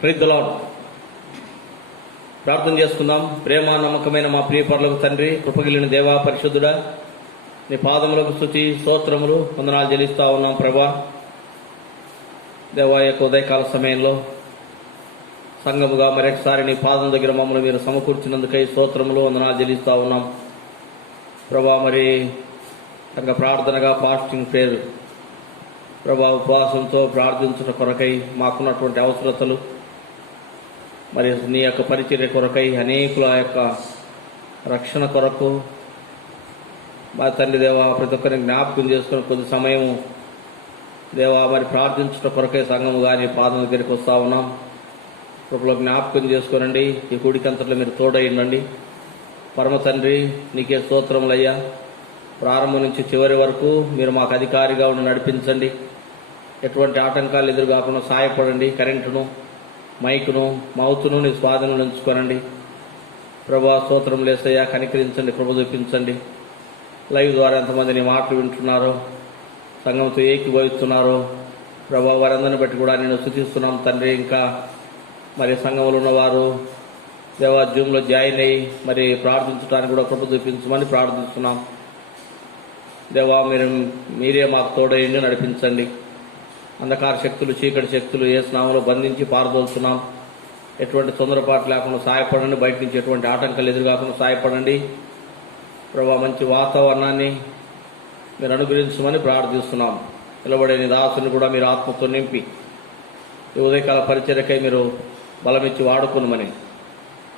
Praise the lord. ప్రార్థన చేసుకుందాం. ప్రేమ నమ్మకమైన మా ప్రియ పరలోక తండ్రి, కృపగిలిన దేవా, పరిశుద్ధుడా, నీ పాదములకు స్తుతి స్తోత్రములు వందనాలు చెల్లిస్తా ఉన్నాం ప్రభా. దేవా, యొక్క ఉదయకాల సమయంలో సంఘముగా మరొకసారి నీ పాదం దగ్గర మమ్మల్ని మీరు సమకూర్చినందుకై స్తోత్రములు వందనాలు చెల్లిస్తా ఉన్నాం ప్రభా. మరి సంఘ ప్రార్థనగా ఫాస్టింగ్ ప్రేయర్ ప్రభా, ఉపవాసంతో ప్రార్థించుట కొరకై మాకున్నటువంటి అవసరతలు, మరి నీ యొక్క పరిచర్య కొరకై, అనేకుల యొక్క రక్షణ కొరకు మా తండ్రి దేవా, ప్రతి ఒక్కరిని జ్ఞాపకం చేసుకుని కొద్ది సమయం దేవా మరి ప్రార్థించుట కొరకై సంఘము గారి పాదం దగ్గరికి వస్తూ ఉన్నాం. కృపలో జ్ఞాపకం చేసుకోనండి. ఈ కూడికంతట్లో మీరు తోడైండండి. పరమ తండ్రి, నీకే స్తోత్రములయ్యా. ప్రారంభం నుంచి చివరి వరకు మీరు మాకు అధికారిగా ఉండి నడిపించండి. ఎటువంటి ఆటంకాలు ఎదురు కాకుండా సహాయపడండి. కరెంటును, మైకును, మౌతును నీ స్వాధీనంలో ఉంచుకోనండి ప్రభా. స్తోత్రం లేసయ్యా, కనికరించండి, కృప చూపించండి. లైవ్ ద్వారా ఎంతమంది నీ మాటలు వింటున్నారో, సంఘంతో ఏకీభవిస్తున్నారో ప్రభా, వారందరిని బట్టి కూడా నేను స్తుతిస్తున్నాం తండ్రి. ఇంకా మరి సంఘంలో ఉన్నవారు దేవా జూమ్లో జాయిన్ అయ్యి మరి ప్రార్థించడానికి కూడా కృప చూపించమని ప్రార్థిస్తున్నాం దేవా. మీరే మాకు తోడైండి, నడిపించండి. అంధకార శక్తులు, చీకటి శక్తులు ఏ స్నామంలో బంధించి పారదోలుతున్నాం. ఎటువంటి తొందరపాటు లేకుండా సహాయపడండి. బయట నుంచి ఎటువంటి ఆటంకాలు ఎదురు కాకుండా సహాయపడండి ప్రభా. మంచి వాతావరణాన్ని మీరు అనుగ్రహించమని ప్రార్థిస్తున్నాం. నిలబడే నీ దాసుని కూడా మీరు ఆత్మతో నింపి ఈ ఉదయకాల పరిచర్యకై మీరు బలమిచ్చి వాడుకునమని,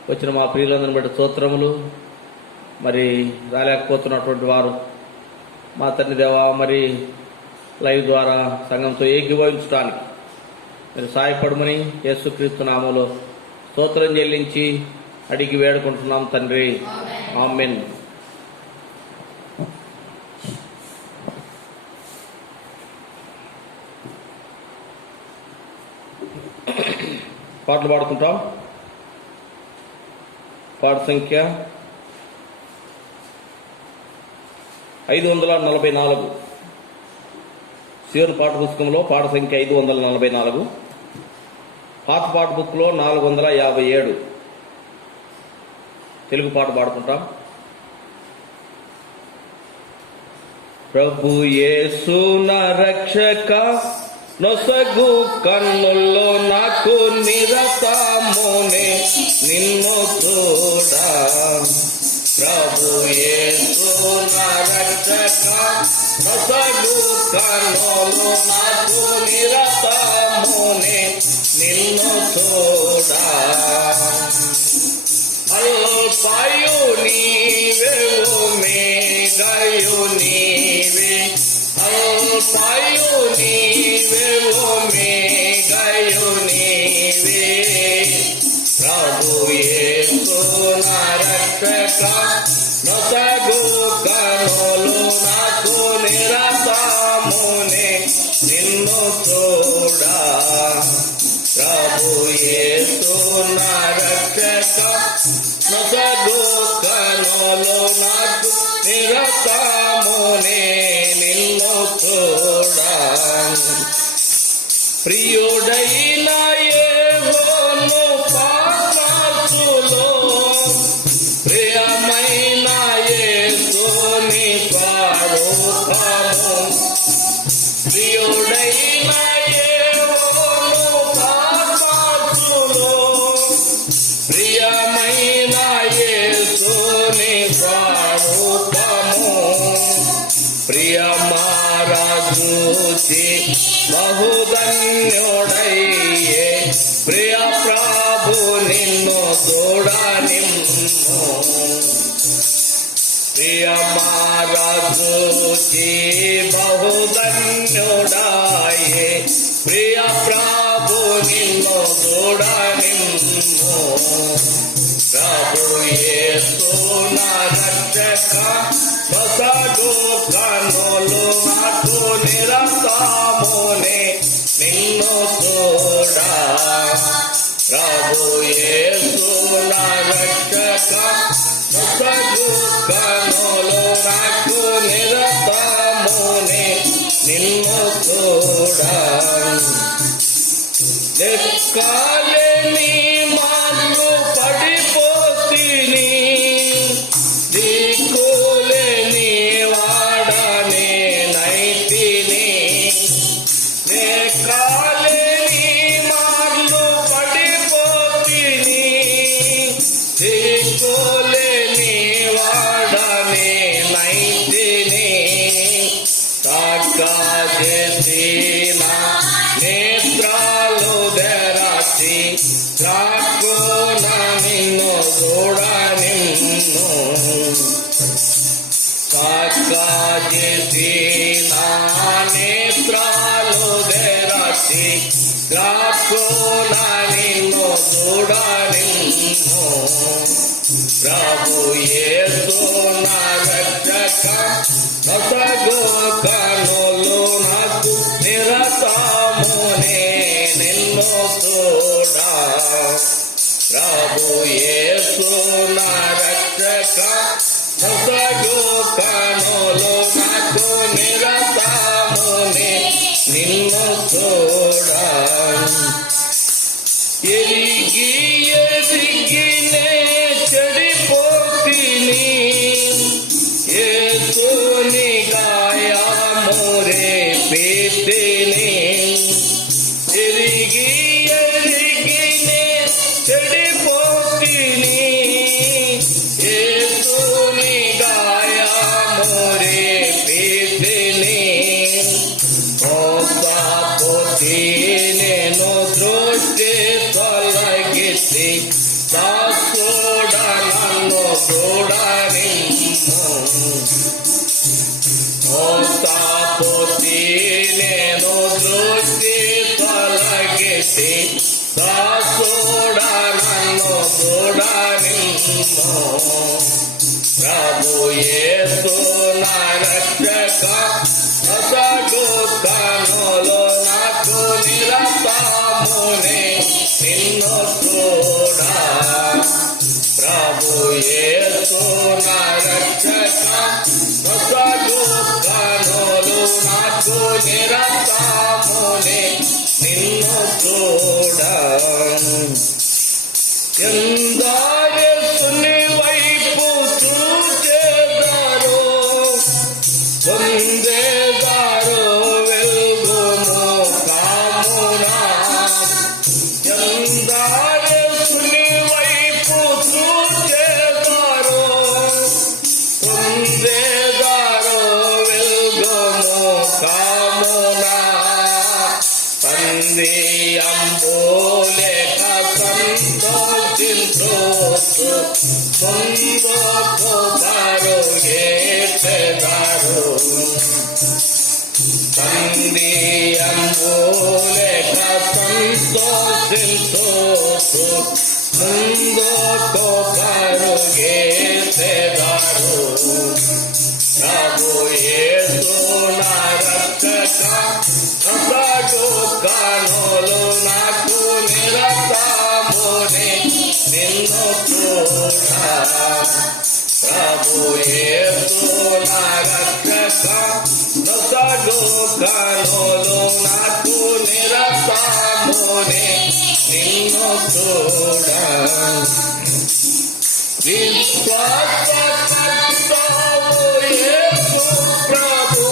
వచ్చిన మా ప్రియులందరిని బట్టి స్తోత్రములు. మరి రాలేకపోతున్నటువంటి వారు మా తండ్రి దేవా, మరి లైవ్ ద్వారా సంఘంతో ఏకీభవించడానికి మీరు సహాయపడమని యేసుక్రీస్తు నామములో స్తోత్రం చెల్లించి అడిగి వేడుకుంటున్నాం తండ్రి. ఆమేన్. పాటలు పాడుకుంటాం. పాట సంఖ్య 544. సియోను పాట పుస్తకంలో పాట సంఖ్య 544. పాత పాట బుక్లో 457. తెలుగు పాట పాడుకుంటాం. ప్రభు యేసు నా రక్షక, నొసగు కన్నుల్లో నాకు నిరతమునే నిన్ను చూడా. ప్రభు యేసు నా రక్షక, నొసగు కన్నుల్లో నాకు నిరతమునే నిన్ను చూడా. అల్పాయు నీవే, ఓమేగాయు నీవే. అల్పాయు నీవే, ఓమేగాయు నీవే. ప్రభు యేసు నా రక్షక, నొసగు కన్నులు నాకు నిరతమునే నిన్ను చూడా. ప్రభు యేసు నా రక్షక, నొసగు కన్నులు నాకు నిరతమునే నిన్ను చూడా. ప్రియుడైన యెహోవాను పాదములో, ప్రియమైన యేసుని స్వరూపము. ప్రియుడైన యెహోవాను పాదములో, ప్రియమైన యేసుని స్వరూపము. ప్రియమారాజూచి బహుధన్యుడయ్యే, ప్రియ ప్రభు నిన్ను చూడనిమ్ము. ప్రియమారాజూచి బహుధన్యుడయ్యే, ప్రియ ప్రభు నిన్ను చూడనిమ్ము. ప్రభు యేసు నా రక్షక, నొసగు కన్నులు నాకు నిరతమునే నిన్ను చూడా. ప్రభు యేసు నా రక్షక, నొసగు కన్నులు నాకు నిరతమునే నిన్ను చూడా. లెక్కలే రాసి రాకున నిన్ను చూడ నిన్ను సాక్షి నా నేత్రాలు తెరచి రాకున నిన్ను చూడ నిన్ను ప్రభు యేసు నా రక్షక నొసగు కనులు నాకు నిరతమునే నిన్ను చూడా ప్రభు యేసు నా రక్షక నొసగు కనులు నాకు నిరతమునే నిన్ను చూడా ఎరిగి ఎరిగినే చెడిపోతిని యేసుని గాయమురే పీతిని ఎరిగి ఎరిగినే చెడిపోతిని యేసుని గాయమురే పీతిని పోతి నేను దృష్టి తొలగిసి దాసుడ నన్ను చూడనిమ్ము పోతి నేను దృష్టి తొలగిసి దాసుడ నన్ను చూడనిమ్ము ప్రభు యేసు నా రక్షక నొసగు కనులు నాకు నిరతమునే నిన్ను చూడా ప్రభు యేసు నా రక్షక నొసగు కనులు నాకు నిరతమునే నిన్ను చూడా ఎందాయసుని వైపు చూచేదారు పొందేదారు వెల్గుము కామునా ఎందాయసుని వైపు చూచేదారు పొందేదారు వెల్గుము కామునా పంది అంబోలేక సంతోషించు ముందుకు పరుగెత్తెదరు పంది అంబోలేక సంతోషించు ముందుకు పరుగెత్తెదరు ప్రభు యేసు నా రక్షక నొసగు కనులు నాకు నిరతమునే నిన్ను చూడా ప్రభు యేసు నా రక్షక నొసగు కనులు నాకు నిరతమునే నిన్ను చూడా విశ్వాసకర్తవు యేసు ప్రభు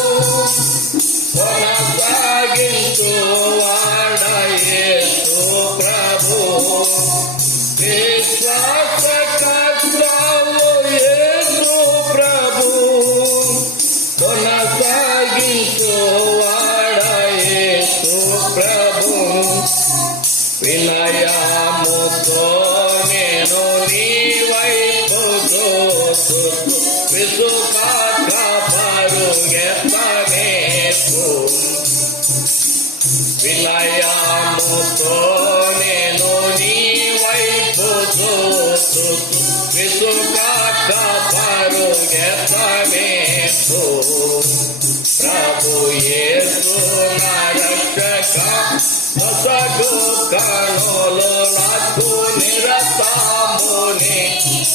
కొనసాగించు వాడ యేసు ప్రభు విశ్వాసకర్తవు యేసు ప్రభు కొనసాగించు వాడ యేసు ప్రభు వినయముతో నేను నీ వైపు చూస్తూ విసుకాక పరుగెత్తనేపు వినయముతో నేను నీ వైపు చూస్తూ విసుకాక పరుగెత్తనేపు ప్రభు యేసు నా రక్షక నొసగు కనులు నాకు నిరతమునే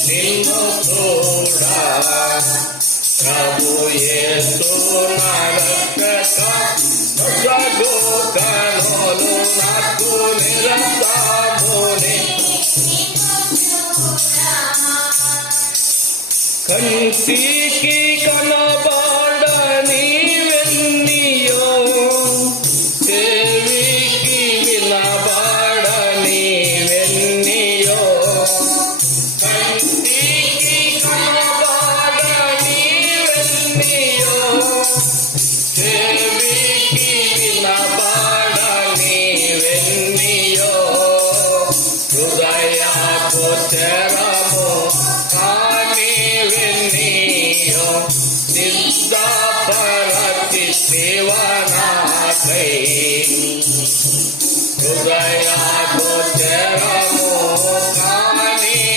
నిన్ను చూడా ప్రభు యేసు నా రక్షక నొసగు కనులు నాకు నిరతమునే కంటికి కనబడని వెన్నీయో చెవికి వినబడని వెన్నీయో కంటికి కనబడని వెన్నీయో చెవికి వినబడని వెన్నీయో గోచరము కానివెనియో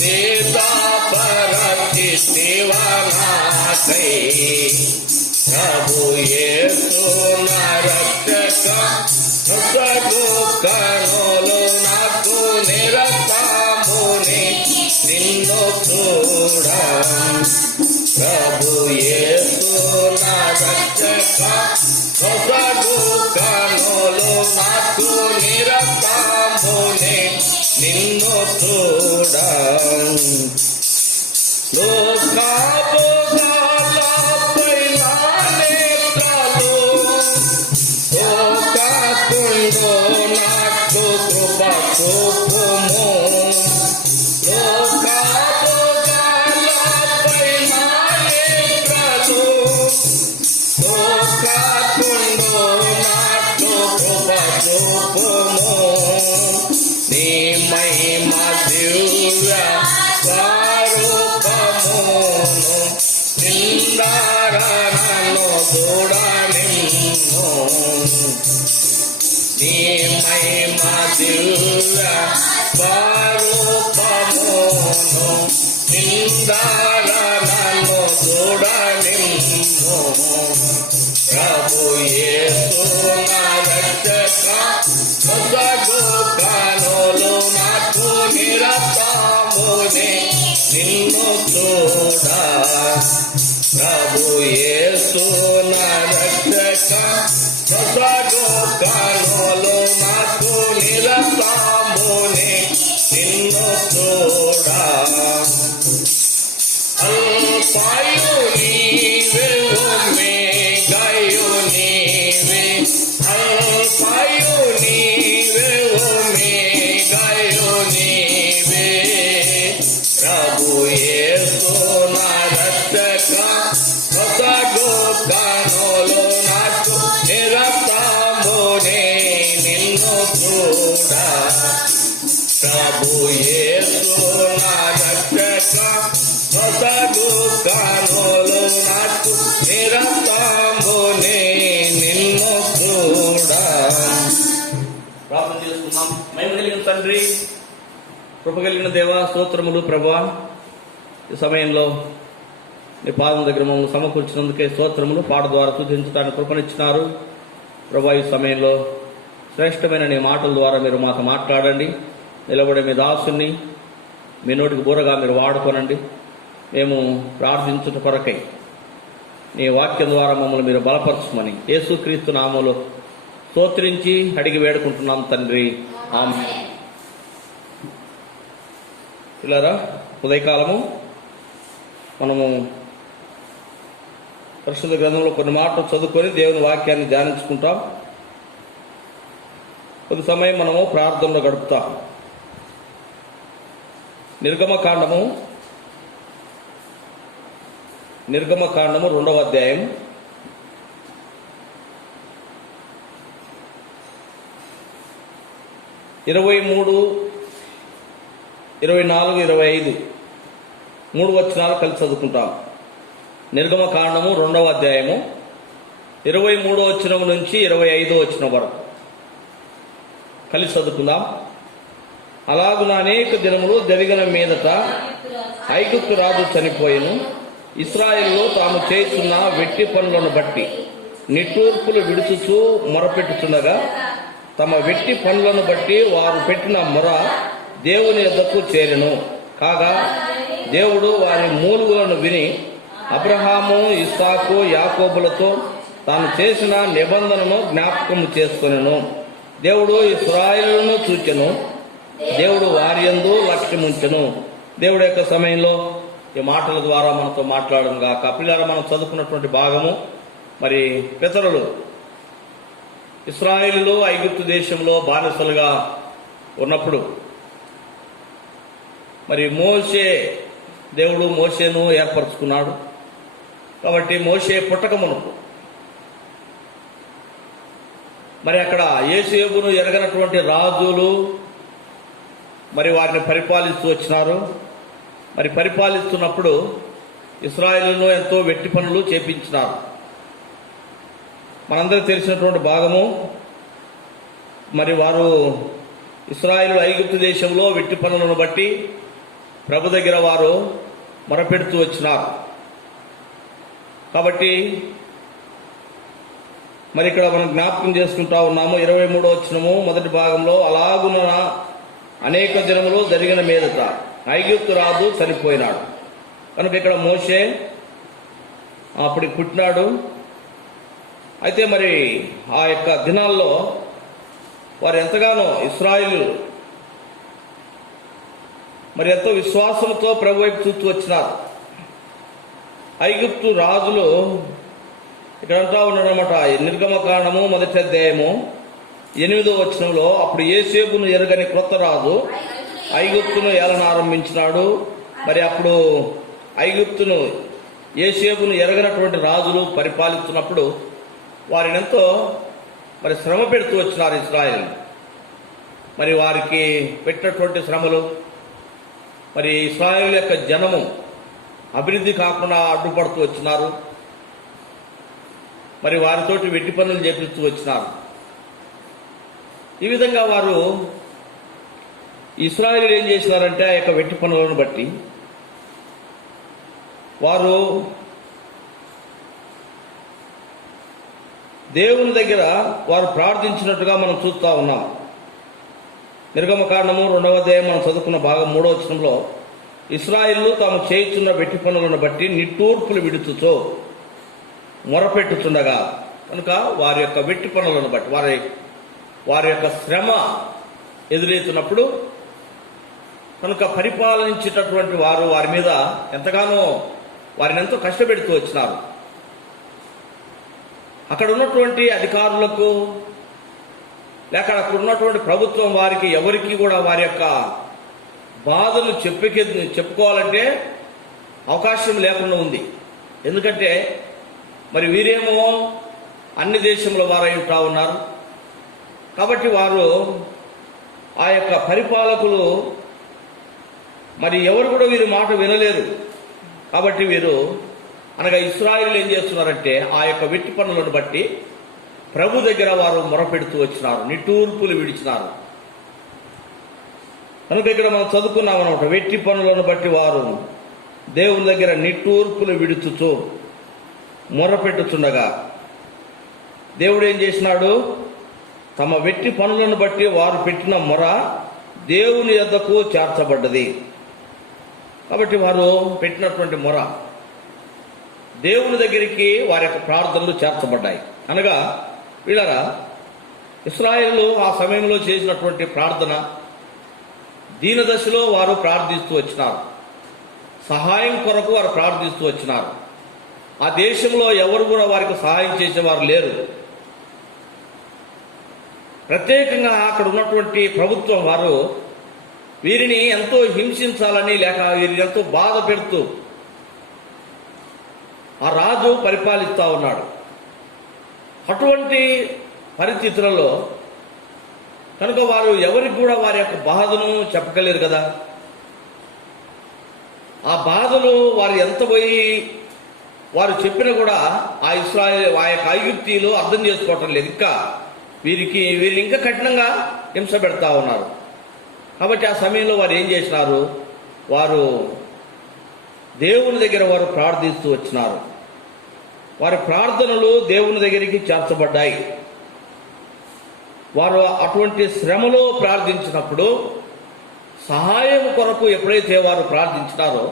సీతాపరచితివనాకై ప్రభు యేసు నా రక్షక నొసగు కనులు నాకు నిరతముని నిన్ను చూడ ప్రభు యేసు నా రక్షక నొసగు కనులు నాకు నిరతముని నిన్ను చూడ లోకాభోగాలపై నా నేత్రాలు పోకాకుండు నాకు కృప చూపుము లోకాభోగాలపై నా నేత్రాలు పోకాకుండు నాకు కృప చూపుము నీ మహిమ దివ్య స్వరూపమును నిందారను చూడనిమ్ము నీ మహిమ దివ్య స్వరూపమును నిందారను చూడనిమ్ము ప్రభు యేసు నా రక్షక నొసగు కనులు నాకు నిరతముని నిన్ను చూడ ప్రభు యేసు నా రక్షక నొసగు కనులు నాకు నిరతముని నిన్ను చూడ అల్పాయు నీవే ఓమేగాయు నీవే అల్పాయు నీవే ఓమేగాయు నీవే ప్రభు యేసు నా రక్షక నొసగు కనులు నాకు నిరతముని నిన్ను చూడ ప్రభు యేసు నా రక్షక నొసగు కనులు నాకు నిరతముని నిన్ను చూడ. ప్రార్థన చేసుకుందాం. మహిమ కలిగిన తండ్రి, కృప కలిగిన దేవా, స్తోత్రములు ప్రభా. ఈ సమయంలో నీ పాదం దగ్గర మమ్మల్ని సమకూర్చినందుకే స్తోత్రములు. పాట ద్వారా సూచించడానికి కృపనిచ్చినారు ప్రభా. ఈ సమయంలో శ్రేష్టమైన నీ మాటల ద్వారా మీరు మాతో మాట్లాడండి. నిలబడే మీ దాసుని మీ నోటికి బూరగా మీరు వాడుకోనండి. మేము ప్రార్థించుట కొరకై నీ వాక్యం ద్వారా మమ్మల్ని మీరు బలపరచమని యేసుక్రీస్తు నామములో స్తోత్రించి అడిగి వేడుకుంటున్నాం తండ్రి, ఆమేన్. ఇలారా ఉదయకాలము మనము పరిశుద్ధ గ్రంథంలో కొన్ని మాటలు చదువుకొని దేవుని వాక్యాన్ని ధ్యానించుకుంటాం. కొద్ది సమయం మనము ప్రార్థనలో గడుపుతాం. నిర్గమకాండము 2వ అధ్యాయం 23, 24, 25 3 వచనాలు కలిసి చదువుకుంటాం. నిర్గమకాండము 2వ అధ్యాయము 23వ వచనం నుంచి 25వ వచనం వరకు కలిసి చదువుకుందాం. అలాగున అనేక దినములు జరిగిన మీదట ఐగుప్తు రాజు చనిపోయెను. ఇశ్రాయేలులో తాము చేస్తున్న వెట్టి పనులను బట్టి నిట్టూర్పులు విడుచుచూ మొరపెట్టుచుండగా తమ వెట్టి పనులను బట్టి వారు పెట్టిన మొర దేవుని యొద్దకు చేరెను. కాగా దేవుడు వారి మూలుగులను విని అబ్రహాము, ఇస్సాకు, యాకోబులతో తాను చేసిన నిబంధనను జ్ఞాపకము చేసుకొనెను. దేవుడు ఇశ్రాయేలును చూచెను. దేవుడు వారి యందు లక్ష్యముంచెను. దేవుడి యొక్క సమయంలో ఈ మాటల ద్వారా మనతో మాట్లాడడం గాక. పిల్లల మనం చదువుకున్నటువంటి భాగము, మరి పితరులు ఇశ్రాయేలులో ఐగుప్తు దేశంలో బానిసలుగా ఉన్నప్పుడు మరి దేవుడు మోషేను ఏర్పరచుకున్నాడు. కాబట్టి మోషే పుట్టకమునకు మరి అక్కడ యోసేపును ఎరగనటువంటి రాజులు మరి వారిని పరిపాలిస్తూ వచ్చినారు. మరి పరిపాలిస్తున్నప్పుడు ఇశ్రాయేలును ఎంతో వెట్టి పనులు చేపించినారు. మనందరికీ తెలిసినటువంటి భాగము, మరి వారు ఇశ్రాయేలు ఐగుప్తు దేశంలో వెట్టి పనులను బట్టి ప్రభు దగ్గర వారు మొరపెడుతూ వచ్చినారు. కాబట్టి మరి ఇక్కడ మనం జ్ఞాపకం చేసుకుంటా ఉన్నాము. 23వ వచనము మొదటి భాగంలో, అలాగున అనేక దినములు జరిగిన మీదట ఐగుప్తు రాజు చనిపోయినాడు. కనుక ఇక్కడ మోషే అప్పుడు పుట్టినాడు. అయితే మరి ఆ యొక్క దినాల్లో వారు ఎంతగానో ఇశ్రాయేలు మరి ఎంతో విశ్వాసంతో ప్రభు వైపు చూస్తూ వచ్చినారు. ఐగుప్తు రాజులు ఇక్కడ అంటా ఉన్నాడనమాట. నిర్గమకాండము మొదటి అధ్యాయము 8వ వచనంలో, అప్పుడు యోసేపును ఎరగని క్రొత్త రాజు ఐగుప్తును ఏలనారంభించినాడు. మరి అప్పుడు ఐగుప్తును యోసేపును ఎరగనటువంటి రాజులు పరిపాలిస్తున్నప్పుడు వారిని ఎంతో మరి శ్రమ పెడుతూ వచ్చినారు ఇశ్రాయేలు. మరి వారికి పెట్టినటువంటి శ్రమలు, మరి ఇశ్రాయేలు యొక్క జనము అభివృద్ధి కాకుండా అడ్డుపడుతూ వచ్చినారు. మరి వారితోటి వెట్టి పనులు చేపిస్తూ వచ్చినారు. ఈ విధంగా వారు ఇశ్రాయేలు ఏం చేసినారంటే ఆ యొక్క వెట్టి పనులను బట్టి వారు దేవుని దగ్గర వారు ప్రార్థించినట్టుగా మనం చూస్తూ ఉన్నాం. నిర్గమకాండము 2వ అధ్యాయం మనం చదువుకున్న భాగం 3వ వచనంలో, ఇశ్రాయేలు తాము చేయుచున్న వెట్టి పనులను బట్టి నిట్టూర్పులు విడుచుతో మొరపెట్టుచుండగా, కనుక వారి యొక్క వెట్టి పనులను బట్టి వారి యొక్క శ్రమ ఎదురవుతున్నప్పుడు కనుక పరిపాలించేటటువంటి వారు వారి మీద ఎంతగానో వారిని ఎంతో కష్టపెడుతూ వచ్చినారు. అక్కడ ఉన్నటువంటి అధికారులకు లేక అక్కడ ఉన్నటువంటి ప్రభుత్వం వారికి ఎవరికి కూడా వారి యొక్క బాధలు చెప్పుకోవాలంటే అవకాశం లేకుండా ఉంది. ఎందుకంటే మరి వీరేమో అన్ని దేశంలో వారై ఉంటా ఉన్నారు. కాబట్టి వారు ఆ యొక్క పరిపాలకులు మరి ఎవరు కూడా వీరి మాట వినలేరు. కాబట్టి వీరు అనగా ఇశ్రాయేలు ఏం చేస్తున్నారంటే ఆ యొక్క వెట్టి పనులను బట్టి ప్రభు దగ్గర వారు మొరపెడుతూ వచ్చినారు, నిట్టూర్పులు విడిచినారు. కనుక ఇక్కడ మనం చదువుకున్నాం అనమాట. వెట్టి పనులను బట్టి వారు దేవుని దగ్గర నిట్టూర్పులు విడుచుతూ మొరపెట్టుచుండగా దేవుడు ఏం చేసినాడు? తమ వెట్టి పనులను బట్టి వారు పెట్టిన మొర దేవుని యొద్దకు చేర్చబడ్డది. కాబట్టి వారు పెట్టినటువంటి మొర దేవుని దగ్గరికి వారి యొక్క ప్రార్థనలు చేర్చబడ్డాయి. అనగా వీళ్ళరా ఇశ్రాయేలు ఆ సమయంలో చేసినటువంటి ప్రార్థన దీనదశలో వారు ప్రార్థిస్తూ వచ్చినారు. సహాయం కొరకు వారు ప్రార్థిస్తూ వచ్చినారు. ఆ దేశంలో ఎవరు కూడా వారికి సహాయం చేసేవారు లేరు. ప్రత్యేకంగా అక్కడ ఉన్నటువంటి ప్రభుత్వం వారు వీరిని ఎంతో హింసించాలని లేక వీరిని ఎంతో బాధ పెడుతూ ఆ రాజు పరిపాలిస్తూ ఉన్నాడు. అటువంటి పరిస్థితులలో కనుక వారు ఎవరికి కూడా వారి యొక్క బాధను చెప్పగలేరు కదా. ఆ బాధలు వారు ఎంత పోయి వారు చెప్పినా కూడా ఆ ఇశ్రాయేలు ఆ యొక్క ఐగుప్తీయులు అర్థం చేసుకోవటం లేదు. ఇంకా వీరిని ఇంకా కఠినంగా హింస పెడతా ఉన్నారు. కాబట్టి ఆ సమయంలో వారు ఏం చేసినారు? వారు దేవుని దగ్గర వారు ప్రార్థిస్తూ వచ్చినారు. వారి ప్రార్థనలు దేవుని దగ్గరికి చేర్చబడ్డాయి. వారు అటువంటి శ్రమలో ప్రార్థించినప్పుడు సహాయం కొరకు ఎప్పుడైతే వారు ప్రార్థించినారో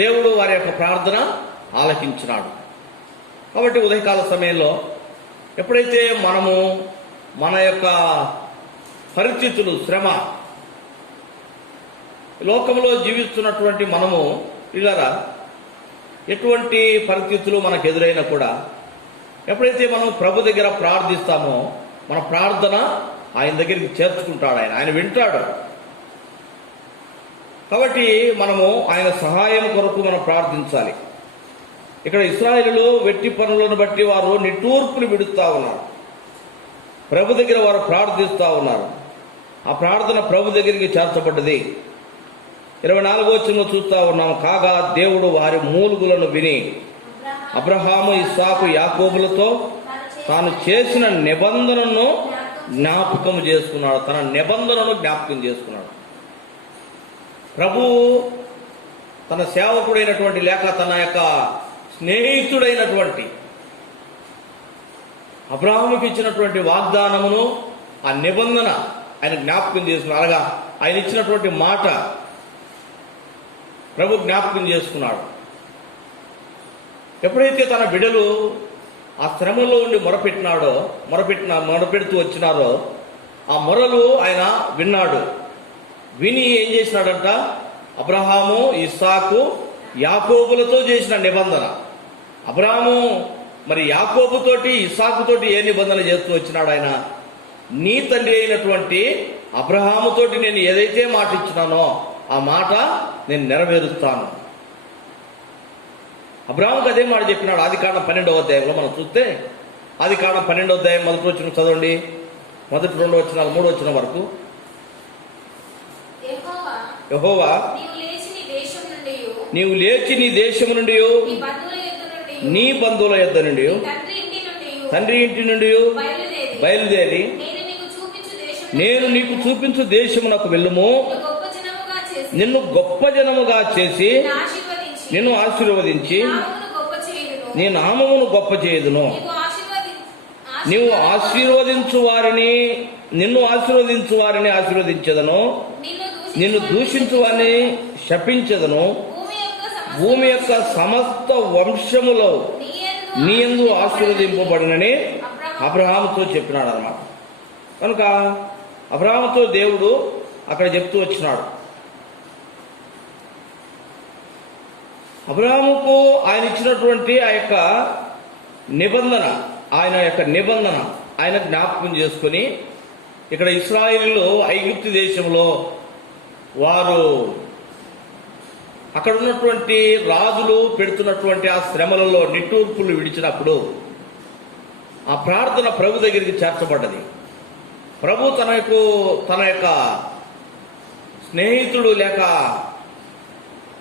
దేవుడు వారి యొక్క ప్రార్థన ఆలకించినాడు. కాబట్టి ఉదయకాల సమయంలో ఎప్పుడైతే మనము మన యొక్క పరిస్థితులు శ్రమ లోకంలో జీవిస్తున్నటువంటి మనము ఇలారా ఎటువంటి పరిస్థితులు మనకు ఎదురైనా కూడా ఎప్పుడైతే మనం ప్రభు దగ్గర ప్రార్థిస్తామో మన ప్రార్థన ఆయన దగ్గరికి చేర్చుకుంటాడు. ఆయన వింటాడు. కాబట్టి మనము ఆయన సహాయం కొరకు మనం ప్రార్థించాలి. ఇక్కడ ఇశ్రాయేలులో వెట్టి పనులను బట్టి వారు నిట్టూర్పులు విడుస్తూ ఉన్నారు. ప్రభు దగ్గర వారు ప్రార్థిస్తూ ఉన్నారు. ఆ ప్రార్థన ప్రభు దగ్గరికి చేర్చబడ్డది. 24వ వచనంలో చూస్తూ ఉన్నాము. కాగా దేవుడు వారి మూలుగులను విని అబ్రహాము, ఇస్సాకు, యాకోబులతో తాను చేసిన నిబంధనను జ్ఞాపకం చేసుకున్నాడు, తన నిబంధనను జ్ఞాపకం చేసుకున్నాడు. ప్రభు తన సేవకుడైనటువంటి లేక తన యొక్క స్నేహితుడైనటువంటి అబ్రాహాముకి ఇచ్చినటువంటి వాగ్దానమును, ఆ నిబంధన ఆయన జ్ఞాపకం చేసుకున్నాడు. అలాగా ఆయన ఇచ్చినటువంటి మాట ప్రభు జ్ఞాపకం చేసుకున్నాడు. ఎప్పుడైతే తన బిడ్డలు ఆ శ్రమలో ఉండి మొరపెడుతూ వచ్చినారో ఆ మొరలు ఆయన విన్నాడు. విని ఏం చేసినాడంట, అబ్రహాము, ఇస్సాకు, యాకోబులతో చేసిన నిబంధన. అబ్రహాము మరి యాకోబుతోటి, ఇస్సాకుతోటి ఏ నిబంధన చేస్తూ వచ్చినాడు ఆయన, నీ తండ్రి అయినటువంటి అబ్రహాముతోటి నేను ఏదైతే మాట ఇచ్చినానో ఆ మాట నేను నెరవేరుస్తాను. అబ్రహాముకి అదే మాట చెప్పినాడు. ఆదికాండం 12వ అధ్యాయంలో మనం చూస్తే, ఆదికాండం 12వ అధ్యాయం మొదటి వచనం చదవండి, మొదటి 2 వచనాలు 3 వచనం వరకు. యెహోవా నీవు లేచి నీ దేశము నుండి, నీ బంధువుల యొద్ద నుండి, తండ్రి ఇంటి నుండి బయలుదేరి నేను నీకు చూపించు దేశమునకు వెళ్ళుము. నిన్ను గొప్ప జనముగా చేసి నిన్ను ఆశీర్వదించి నీ నామమును గొప్ప చేయుదును. నీవు ఆశీర్వదించు వారిని, నిన్ను ఆశీర్వదించు వారిని ఆశీర్వదించదను, నిన్ను దూషించు వారిని శపించదను. భూమి యొక్క సమస్త వంశములో నీ యందు ఆశీర్వదింపబడినని అబ్రహాముతో చెప్పినాడు అన్నమాట. కనుక అబ్రహాముతో దేవుడు అక్కడ చెప్తూ వచ్చినాడు. అబ్రహాముకు ఆయన ఇచ్చినటువంటి ఆ యొక్క నిబంధన, ఆయన జ్ఞాపకం చేసుకుని, ఇక్కడ ఇశ్రాయేలీయులు ఐగుప్తు దేశంలో వారు అక్కడ ఉన్నటువంటి రాజులు పెడుతున్నటువంటి ఆ శ్రమలలో నిట్టూర్పులు విడిచినప్పుడు ఆ ప్రార్థన ప్రభు దగ్గరికి చేర్చబడ్డది. ప్రభు తన యొక్క స్నేహితుడు లేక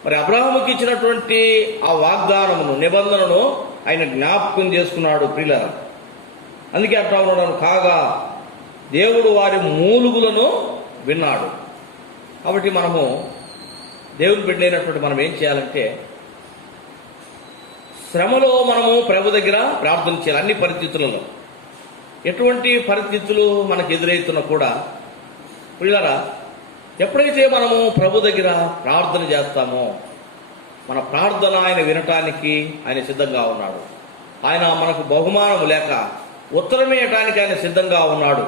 మరి అబ్రహాముకి ఇచ్చినటువంటి ఆ వాగ్దానమును, నిబంధనను ఆయన జ్ఞాపకం చేసుకున్నాడు. ప్రియులారా, అందుకే అంటా ఉన్నాడు, కాగా దేవుడు వారి మూలుగులను విన్నాడు. కాబట్టి మనము దేవుని బిడ్డలైనటువంటి మనం ఏం చేయాలంటే, శ్రమలో మనము ప్రభు దగ్గర ప్రార్థన చేయాలి. అన్ని పరిస్థితులలో, ఎటువంటి పరిస్థితులు మనకు ఎదురవుతున్నా కూడా ప్రియులారా, ఎప్పుడైతే మనము ప్రభు దగ్గర ప్రార్థన చేస్తామో మన ప్రార్థన ఆయన వినటానికి ఆయన సిద్ధంగా ఉన్నాడు. ఆయన మనకు బహుమానం లేక ఉత్తరం ఇవ్వటానికి ఆయన సిద్ధంగా ఉన్నాడు.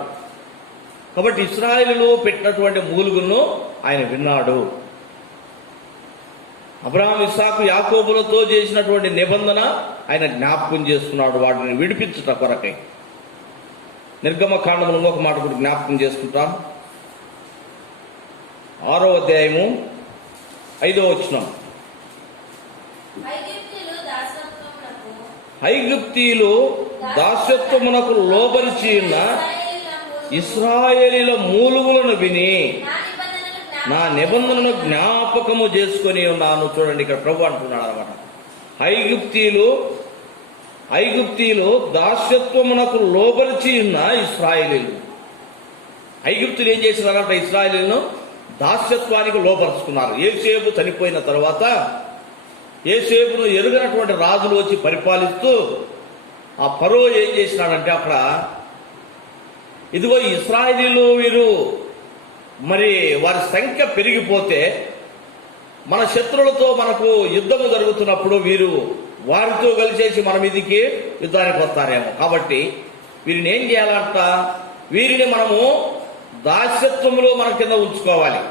కాబట్టి ఇశ్రాయేలులో పెట్టినటువంటి మూలుగులను ఆయన విన్నాడు. అబ్రహాము, ఇస్సాకు, యాకోబులతో చేసినటువంటి నిబంధన ఆయన జ్ఞాపకం చేసుకున్నాడు, వాటిని విడిపించుట కొరకై. నిర్గమకాండములో ఒక మాట కూడా జ్ఞాపకం చేసుకుంటాం. 6వ అధ్యాయము 5వ వచనం. ఐగుప్తీయులు దాస్యత్వమునకు లోబరిచి ఉన్న ఇశ్రాయేలీల మూలుగులను విని నా నిబంధనను జ్ఞాపకము చేసుకొని ఉన్నాను. చూడండి, ఇక్కడ ప్రభు అంటున్నాడు అనమాట. ఐగుప్తీయులు దాస్యత్వమునకు లోబరిచి ఉన్న ఇశ్రాయేలీలు. ఐగుప్తులు ఏం చేసినారంటే ఇశ్రాయేలీలను దాస్యత్వానికి లోపరుచుకున్నారు. యోసేపు చనిపోయిన తర్వాత యోసేపును ఎరుగనటువంటి రాజులు వచ్చి పరిపాలిస్తూ ఆ ఫరో ఏం చేసినాడంటే, అక్కడ ఇదిగో ఇశ్రాయేలీలు వీరు మరి వారి సంఖ్య పెరిగిపోతే మన శత్రువులతో మనకు యుద్ధము జరుగుతున్నప్పుడు వీరు వారితో కలిసేసి మన మీదికి యుద్ధానికి వస్తారేమో. కాబట్టి వీరిని ఏం చేయాలంట, వీరిని మనము దాస్యత్వంలో మన కింద ఉంచుకోవాలి.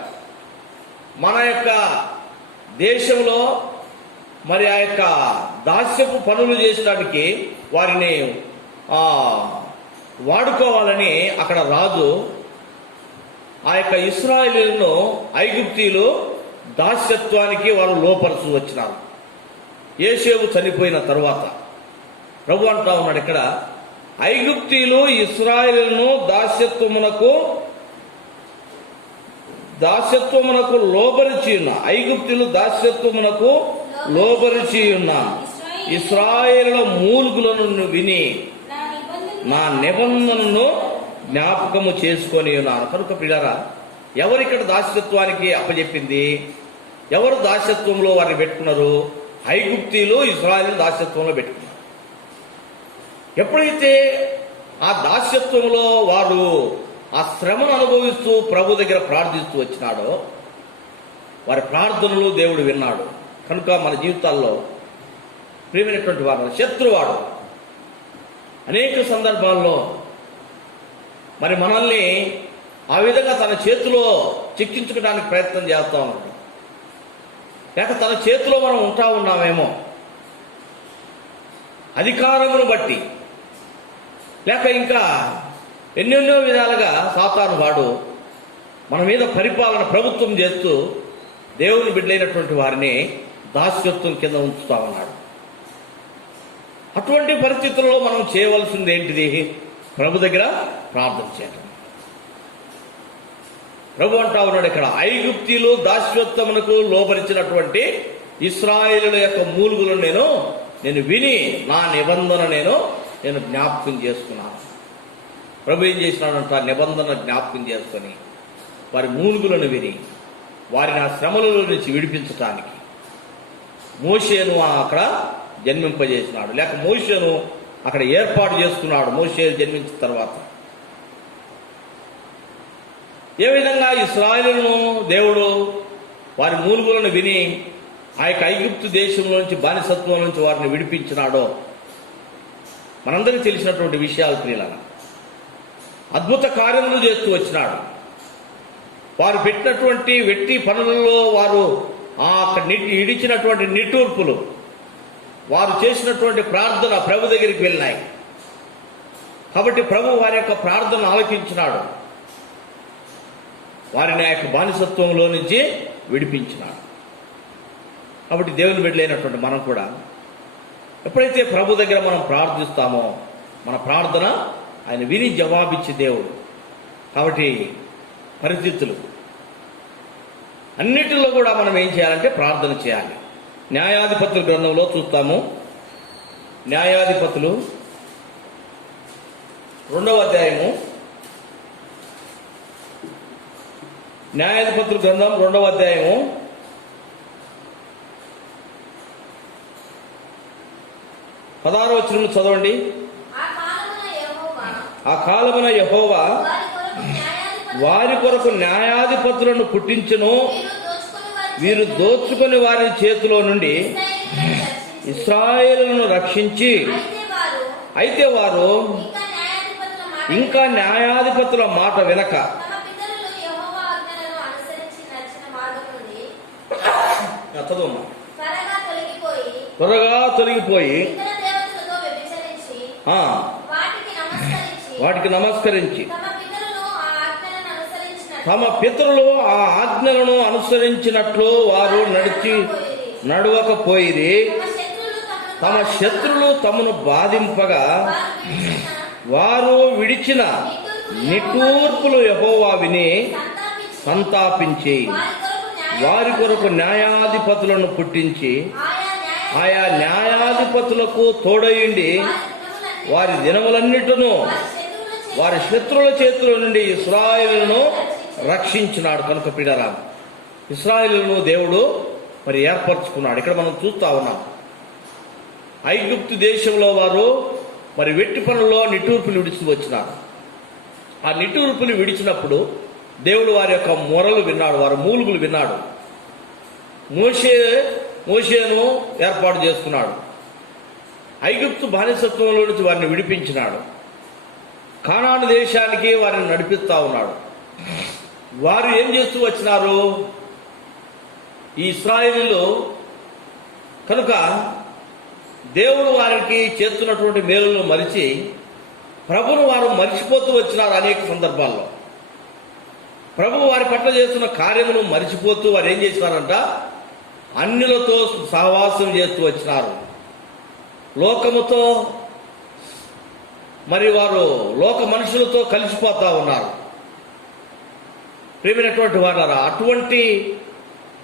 మన యొక్క దేశంలో మరి ఆ యొక్క దాస్యపు పనులు చేసడానికి వారిని వాడుకోవాలని అక్కడ రాజు ఆ యొక్క ఇశ్రాయేలీయులను ఐగుప్తీయులు దాస్యత్వానికి వారు లోపరుచు వచ్చినారు. యోసేపు చనిపోయిన తరువాత ప్రభు అంటా ఉన్నాడు ఇక్కడ, ఐగుప్తీయులు ఇశ్రాయేలీయులను దాస్యత్వమునకు లోబరిచి ఉన్న, ఐగుప్తీయులు దాస్యత్వమునకు లోబరిచి ఉన్న ఇశ్రాయేలుల మూలుగులను విని నా నిబంధనను జ్ఞాపకము చేసుకొని ఉన్నాను. కనుక ప్రియులారా, ఎవరిక్కడ దాస్యత్వానికి అప్పచెప్పింది? ఎవరు దాస్యత్వంలో వారిని పెట్టుకున్నారు? ఐగుప్తీయులు ఇశ్రాయేలు దాస్యత్వంలో పెట్టుకున్నారు. ఎప్పుడైతే ఆ దాస్యత్వంలో వారు ఆ శ్రమను అనుభవిస్తూ ప్రభు దగ్గర ప్రార్థిస్తూ వచ్చినాడో, వారి ప్రార్థనలు దేవుడు విన్నాడు. కనుక మన జీవితాల్లో ప్రియమైనటువంటి వారు, శత్రువాడు అనేక సందర్భాల్లో మరి మనల్ని ఆ విధంగా తన చేతిలో చిక్కించుకోవడానికి ప్రయత్నం చేస్తూ ఉన్నాడు. లేక తన చేతిలో మనం ఉంటా ఉన్నామేమో, అధికారమును బట్టి, లేక ఇంకా ఎన్నెన్నో విధాలుగా సాతాను వాడు మన మీద పరిపాలన ప్రభుత్వం చేస్తూ దేవుని బిడ్డలైనటువంటి వారిని దాస్యత్వం కింద ఉంచుతా ఉన్నాడు. అటువంటి పరిస్థితుల్లో మనం చేయవలసింది ఏంటిది? ప్రభు దగ్గర ప్రార్థన చేయడం. ప్రభు అంటా ఉన్నాడు ఇక్కడ, ఐగుప్తీయులు దాస్యత్వమునకు లోబరిచినటువంటి ఇశ్రాయేలుల యొక్క మూలుగులను నేను విని నా నిబంధన నేను జ్ఞాపకం చేసుకున్నాను. ప్రభు ఏం చేసినాడంట? నిబంధన జ్ఞాపకం చేసుకొని వారి మూలుగులను విని వారిని ఆ శ్రమలలో నుంచి విడిపించటానికి మోషేను అక్కడ జన్మింపజేసినాడు, లేక మోషేను అక్కడ ఏర్పాటు చేసుకున్నాడు. మోషే జన్మించిన తర్వాత ఏ విధంగా ఇశ్రాయేలును దేవుడు వారి మూలుగులను విని ఆ యొక్క ఐగుప్తు దేశంలో నుంచి, బానిసత్వం నుంచి వారిని విడిపించినాడో మనందరికీ తెలిసినటువంటి విషయాలు. ప్రియులారా, అద్భుత కార్యములు చేస్తూ వచ్చినాడు. వారు పెట్టినటువంటి వెట్టి పనులలో వారు ఇడిచినటువంటి నిట్టూర్పులు, వారు చేసినటువంటి ప్రార్థన ప్రభు దగ్గరికి వెళ్ళినాయి. కాబట్టి ప్రభు వారి యొక్క ప్రార్థన ఆలకించినాడు, వారిని ఆ యొక్క బానిసత్వంలో నుంచి విడిపించినాడు. కాబట్టి దేవుని బిడ్డలైనటువంటి మనం కూడా ఎప్పుడైతే ప్రభు దగ్గర మనం ప్రార్థిస్తామో మన ప్రార్థన ఆయన విని జవాబిచ్చే దేవుడు. కాబట్టి పరిస్థితులు అన్నిటిలో కూడా మనం ఏం చేయాలంటే ప్రార్థన చేయాలి. న్యాయాధిపతుల గ్రంథంలో చూస్తాము. న్యాయాధిపతులు 2వ అధ్యాయము, న్యాయాధిపతుల గ్రంథం 2వ అధ్యాయము 16వ వచనం చదవండి. ఆ కాలమున యెహోవా వారి కొరకు న్యాయాధిపతులను పుట్టించును, వీరు దోచుకొని వారి చేతిలో నుండి ఇశ్రాయేలును రక్షించి, అయితే వారు ఇంకా న్యాయాధిపతుల మాట వినక త్వరగా తొలగిపోయి వాటికి నమస్కరించి తమ పితరులు ఆ ఆజ్ఞలను అనుసరించినట్లు వారు నడవకపోయిరి. తమ శత్రులు తమను బాధింపగా వారు విడిచిన నిట్టూర్పులు యెహోవా విని సంతాపించి వారి కొరకు న్యాయాధిపతులను పుట్టించి ఆయా న్యాయాధిపతులకు తోడయుండి వారి దినములన్నిటిను వారి శత్రువుల చేతుల నుండి ఇశ్రాయేలును రక్షించినాడు. కనుక ప్రియులారా, ఇశ్రాయేలును దేవుడు మరి ఏర్పరచుకున్నాడు. ఇక్కడ మనం చూస్తా ఉన్నాం, ఐగుప్తు దేశంలో వారు మరి వెట్టి పనుల్లో నిట్టూర్పులు విడిచి వచ్చినారు. ఆ నిట్టూర్పులు విడిచినప్పుడు దేవుడు వారి యొక్క మొరలు విన్నాడు, వారి మూలుగులు విన్నాడు. మోషేను ఏర్పాటు చేసుకున్నాడు. ఐగుప్తు బానిసత్వంలో నుంచి వారిని విడిపించినాడు. కానాను దేశానికి వారిని నడిపిస్తా ఉన్నాడు. వారు ఏం చేస్తూ వచ్చినారు? ఈ ఇశ్రాయేలీయులు కనుక దేవుడు వారికి చేస్తున్నటువంటి మేలులను మరిచి ప్రభువును వారు మరిచిపోతూ వచ్చినారు. అనేక సందర్భాల్లో ప్రభువు వారి పట్ల చేస్తున్న కార్యమును మరిచిపోతూ వారు ఏం చేసినారంట? అన్యులతో సహవాసం చేస్తూ వచ్చినారు. లోకముతో మరి వారు లోక మనుషులతో కలిసిపోతా ఉన్నారు. ప్రియమైనటువంటి వారారా, అటువంటి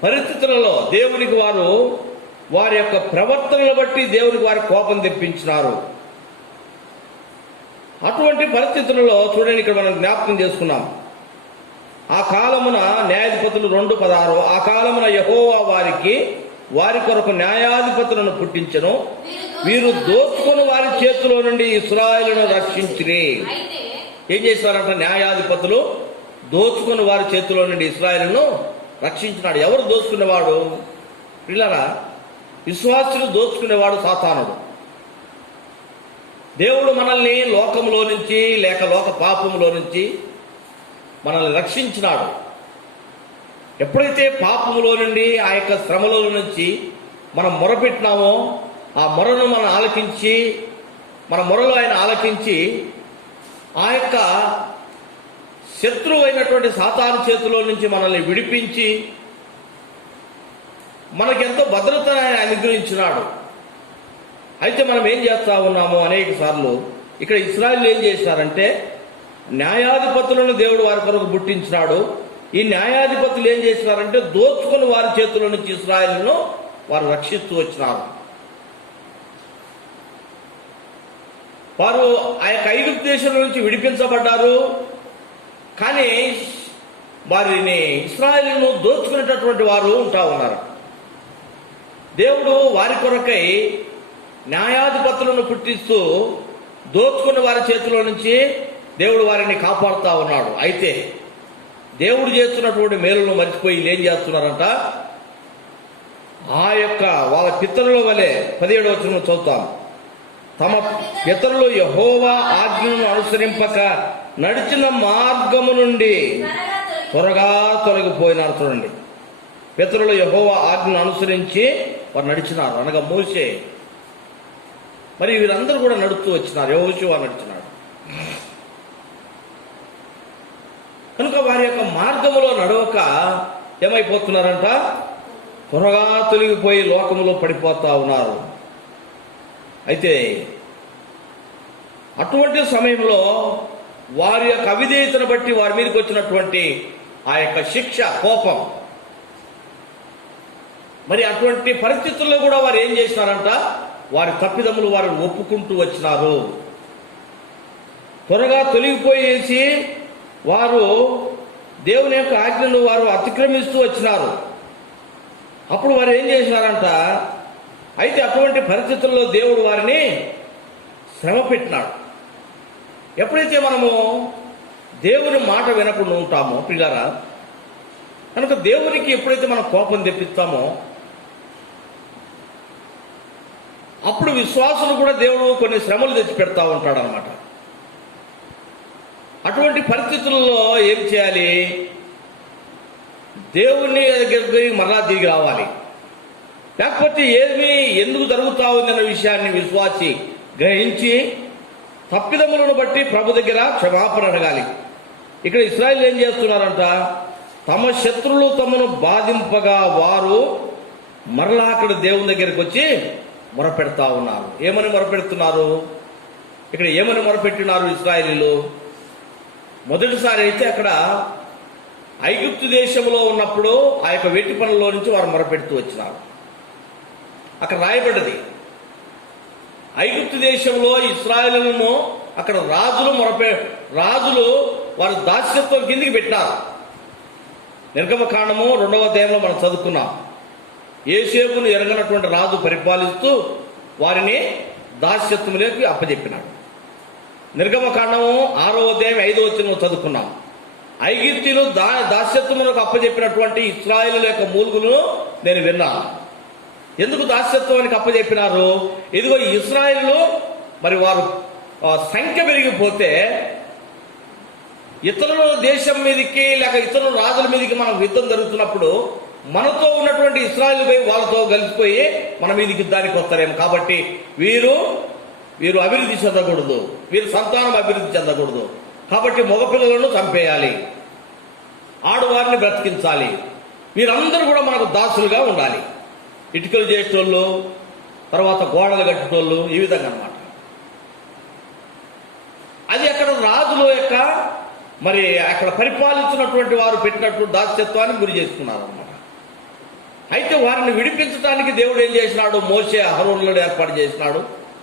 పరిస్థితులలో దేవునికి వారు వారి యొక్క ప్రవర్తనను బట్టి దేవునికి వారి కోపం తెప్పించినారు. అటువంటి పరిస్థితులలో చూడండి, ఇక్కడ మనం జ్ఞాపకం చేసుకున్నాం. ఆ కాలమున న్యాయాధిపతులు 2:16, ఆ కాలమున యెహోవా వారి కొరకు న్యాయాధిపతులను పుట్టించెను, వీరు దోచుకుని వారి చేతిలో నుండి ఇశ్రాయేలును రక్షించిరి. ఏం చేస్తారంట? న్యాయాధిపతులు దోచుకుని వారి చేతిలో నుండి ఇశ్రాయేలును రక్షించినాడు. ఎవరు దోచుకునేవాడు? పిల్లరా, విశ్వాసులు దోచుకునేవాడు సాతానుడు. దేవుడు మనల్ని లోకంలో నుంచి లేక లోక పాపంలో నుంచి మనల్ని రక్షించినాడు. ఎప్పుడైతే పాపములో నుండి ఆ యొక్క శ్రమలో నుంచి మనం మొరపెట్టినామో, ఆ మొరను మనం ఆలకించి, మన మొరలో ఆయన ఆలకించి ఆ యొక్క శత్రువు అయినటువంటి సాతాను చేతిలో నుంచి మనల్ని విడిపించి మనకెంతో భద్రత ఆయన అనుగ్రహించినాడు. అయితే మనం ఏం చేస్తా ఉన్నాము? అనేక సార్లు ఇక్కడ ఇశ్రాయేలు ఏం చేసినారంటే, న్యాయాధిపతులను దేవుడు వారి కొరకు పుట్టించినాడు. ఈ న్యాయాధిపతులు ఏం చేసినారంటే, దోచుకుని వారి చేతుల నుంచి ఇశ్రాయేలును వారు రక్షిస్తూ వచ్చినారు. వారు ఆ యొక్క ఐగుప్తు దేశం నుంచి విడిపించబడ్డారు. కానీ వారిని ఇశ్రాయేలును దోచుకునేటటువంటి వారు ఉంటా ఉన్నారు. దేవుడు వారి కొరకై న్యాయాధిపతులను పుట్టిస్తూ దోచుకున్న వారి చేతిలో నుంచి దేవుడు వారిని కాపాడుతూ ఉన్నాడు. అయితే దేవుడు చేస్తున్నటువంటి మేలును మర్చిపోయి ఏం చేస్తున్నారంట? ఆ యొక్క వాళ్ళ పితరుల వలె 17వ వచనం చదువుతాం. తమ పితరులు యెహోవా ఆజ్ఞను అనుసరింపక నడిచిన మార్గము నుండి త్వరగా తొలగిపోయినారు. చూడండి, పితరులు యెహోవా ఆజ్ఞను అనుసరించి వారు నడిచినారు, అనగా మోషే. మరి వీరందరూ కూడా నడుస్తూ వచ్చినారు. యెహోషువ నడిచినాడు. కనుక వారి యొక్క మార్గములో నడవక ఏమైపోతున్నారంట? త్వరగా తొలగిపోయి లోకములో పడిపోతా ఉన్నారు. అయితే అటువంటి సమయంలో వారి యొక్క అవిధేయతను బట్టి వారి మీదకి వచ్చినటువంటి ఆ యొక్క శిక్ష, కోపం, మరి అటువంటి పరిస్థితుల్లో కూడా వారు ఏం చేసినారంట? వారి తప్పిదములు వారు ఒప్పుకుంటూ వచ్చినారు. త్వరగా తొలగిపోయేసి వారు దేవుని యొక్క ఆజ్ఞను వారు అతిక్రమిస్తూ వచ్చినారు. అప్పుడు వారు ఏం చేసినారంట? అయితే అటువంటి పరిస్థితుల్లో దేవుడు వారిని శ్రమ పెట్టినాడు. ఎప్పుడైతే మనము దేవుని మాట వినకుండా ఉంటామో పిల్లరా, కనుక దేవునికి ఎప్పుడైతే మనం కోపం తెప్పిస్తామో అప్పుడు విశ్వాసులు కూడా దేవుడు కొన్ని శ్రమలు తెచ్చి పెడతా ఉంటాడు అన్నమాట. అటువంటి పరిస్థితుల్లో ఏం చేయాలి? దేవుని దగ్గరికి మరలా తిరిగి రావాలి. లేకపోతే ఏమి ఎందుకు జరుగుతా ఉందన్న విషయాన్ని విశ్వాసి గ్రహించి తప్పిదములను బట్టి ప్రభు దగ్గర క్షమాపణ అడగాలి. ఇక్కడ ఇశ్రాయేలు ఏం చేస్తున్నారంట? తమ శత్రువులు తమను బాధింపగా వారు మరలా అక్కడ దేవుని దగ్గరికి వచ్చి మొరపెడతా ఉన్నారు. ఏమని మొరపెడుతున్నారు? ఇక్కడ ఏమని మొరపెట్టినారు ఇశ్రాయేలీలు? మొదటిసారి అయితే అక్కడ ఐగుప్తు దేశంలో ఉన్నప్పుడు ఆ యొక్క వెట్టి పనుల్లో నుంచి వారు మొరపెడుతూ వచ్చినారు. అక్కడ రాయబడ్డది, ఐగుప్తు దేశంలో ఇశ్రాయేలును అక్కడ రాజులు వారు దాస్యత్వం కిందికి పెట్టినారు. నిర్గమకాండము 2వ అధ్యాయంలో మనం చదువుకున్నాం. యోసేపును ఎరగనటువంటి రాజు పరిపాలిస్తూ వారిని దాస్యత్వములోకి అప్పజెప్పినాడు. నిర్గమకాండము 6వ అధ్యాయం 5వ వచనం చదువుకున్నాం. ఐగుప్తీయులు దాస్యత్వములకు అప్పజెప్పినటువంటి ఇశ్రాయేలు యొక్క మూలుగులను నేను విన్నాను. ఎందుకు దాస్యత్వానికి అప్పజెప్పినారు? ఇదిగో ఇశ్రాయేలు మరి వారు సంఖ్య పెరిగిపోతే ఇతరుల దేశం మీదకి లేక ఇతరుల రాజుల మీదకి మనం యుద్ధం జరుగుతున్నప్పుడు మనతో ఉన్నటువంటి ఇశ్రాయేలు పోయి వాళ్ళతో కలిసిపోయి మన మీదకి యుద్ధానికి వస్తారేమో. కాబట్టి వీరు అభివృద్ధి చెందకూడదు, వీరు సంతానం అభివృద్ధి చెందకూడదు. కాబట్టి మగపిల్లలను చంపేయాలి, ఆడవారిని బ్రతికించాలి, వీరందరూ కూడా మనకు దాసులుగా ఉండాలి. ఇటుకలు చేసేటోళ్ళు, తర్వాత గోడలు కట్టేటోళ్ళు, ఈ విధంగా అన్నమాట. అది అక్కడ రాజుల యొక్క మరి అక్కడ పరిపాలించినటువంటి వారు పెట్టినట్టు దాస్యత్వానికి గురి చేసుకున్నారు అన్నమాట. అయితే వారిని విడిపించడానికి దేవుడు ఏం చేసినాడు? మోషే అహరోనులను ఏర్పాటు చేసినాడు.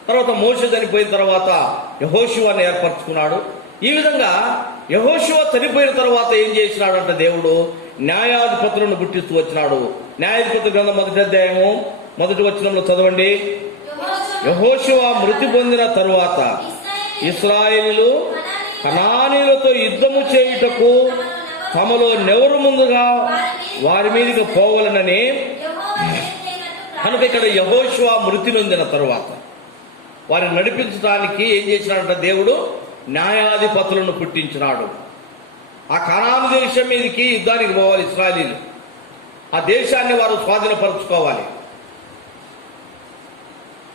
తర్వాత మోషే చనిపోయిన తర్వాత యెహోషువని ఏర్పరచుకున్నాడు. ఈ విధంగా యెహోషువ చనిపోయిన తర్వాత ఏం చేసినాడంట, దేవుడు న్యాయాధిపతులను పుట్టిస్తూ వచ్చినాడు. న్యాయాధిపతుల గ్రంథం 1వ అధ్యాయము 1వ వచనంలో చదవండి. యెహోషువ మృతి పొందిన తరువాత ఇశ్రాయేలీయులు కనానీయులతో యుద్ధము చేయుటకు తమలో నెవరు ముందుగా వారి మీదకి పోవాలనని, కనుక ఇక్కడ యెహోషువ మృతి నొందిన తరువాత వారిని నడిపించడానికి ఏం చేసినాడంట, దేవుడు న్యాయాధిపతులను పుట్టించినాడు. ఆ కనాను దేశం మీదకి యుద్ధానికి పోవాలి ఇశ్రాయేలీయులు. ఆ దేశాన్ని వారు స్వాధీనపరచుకోవాలి.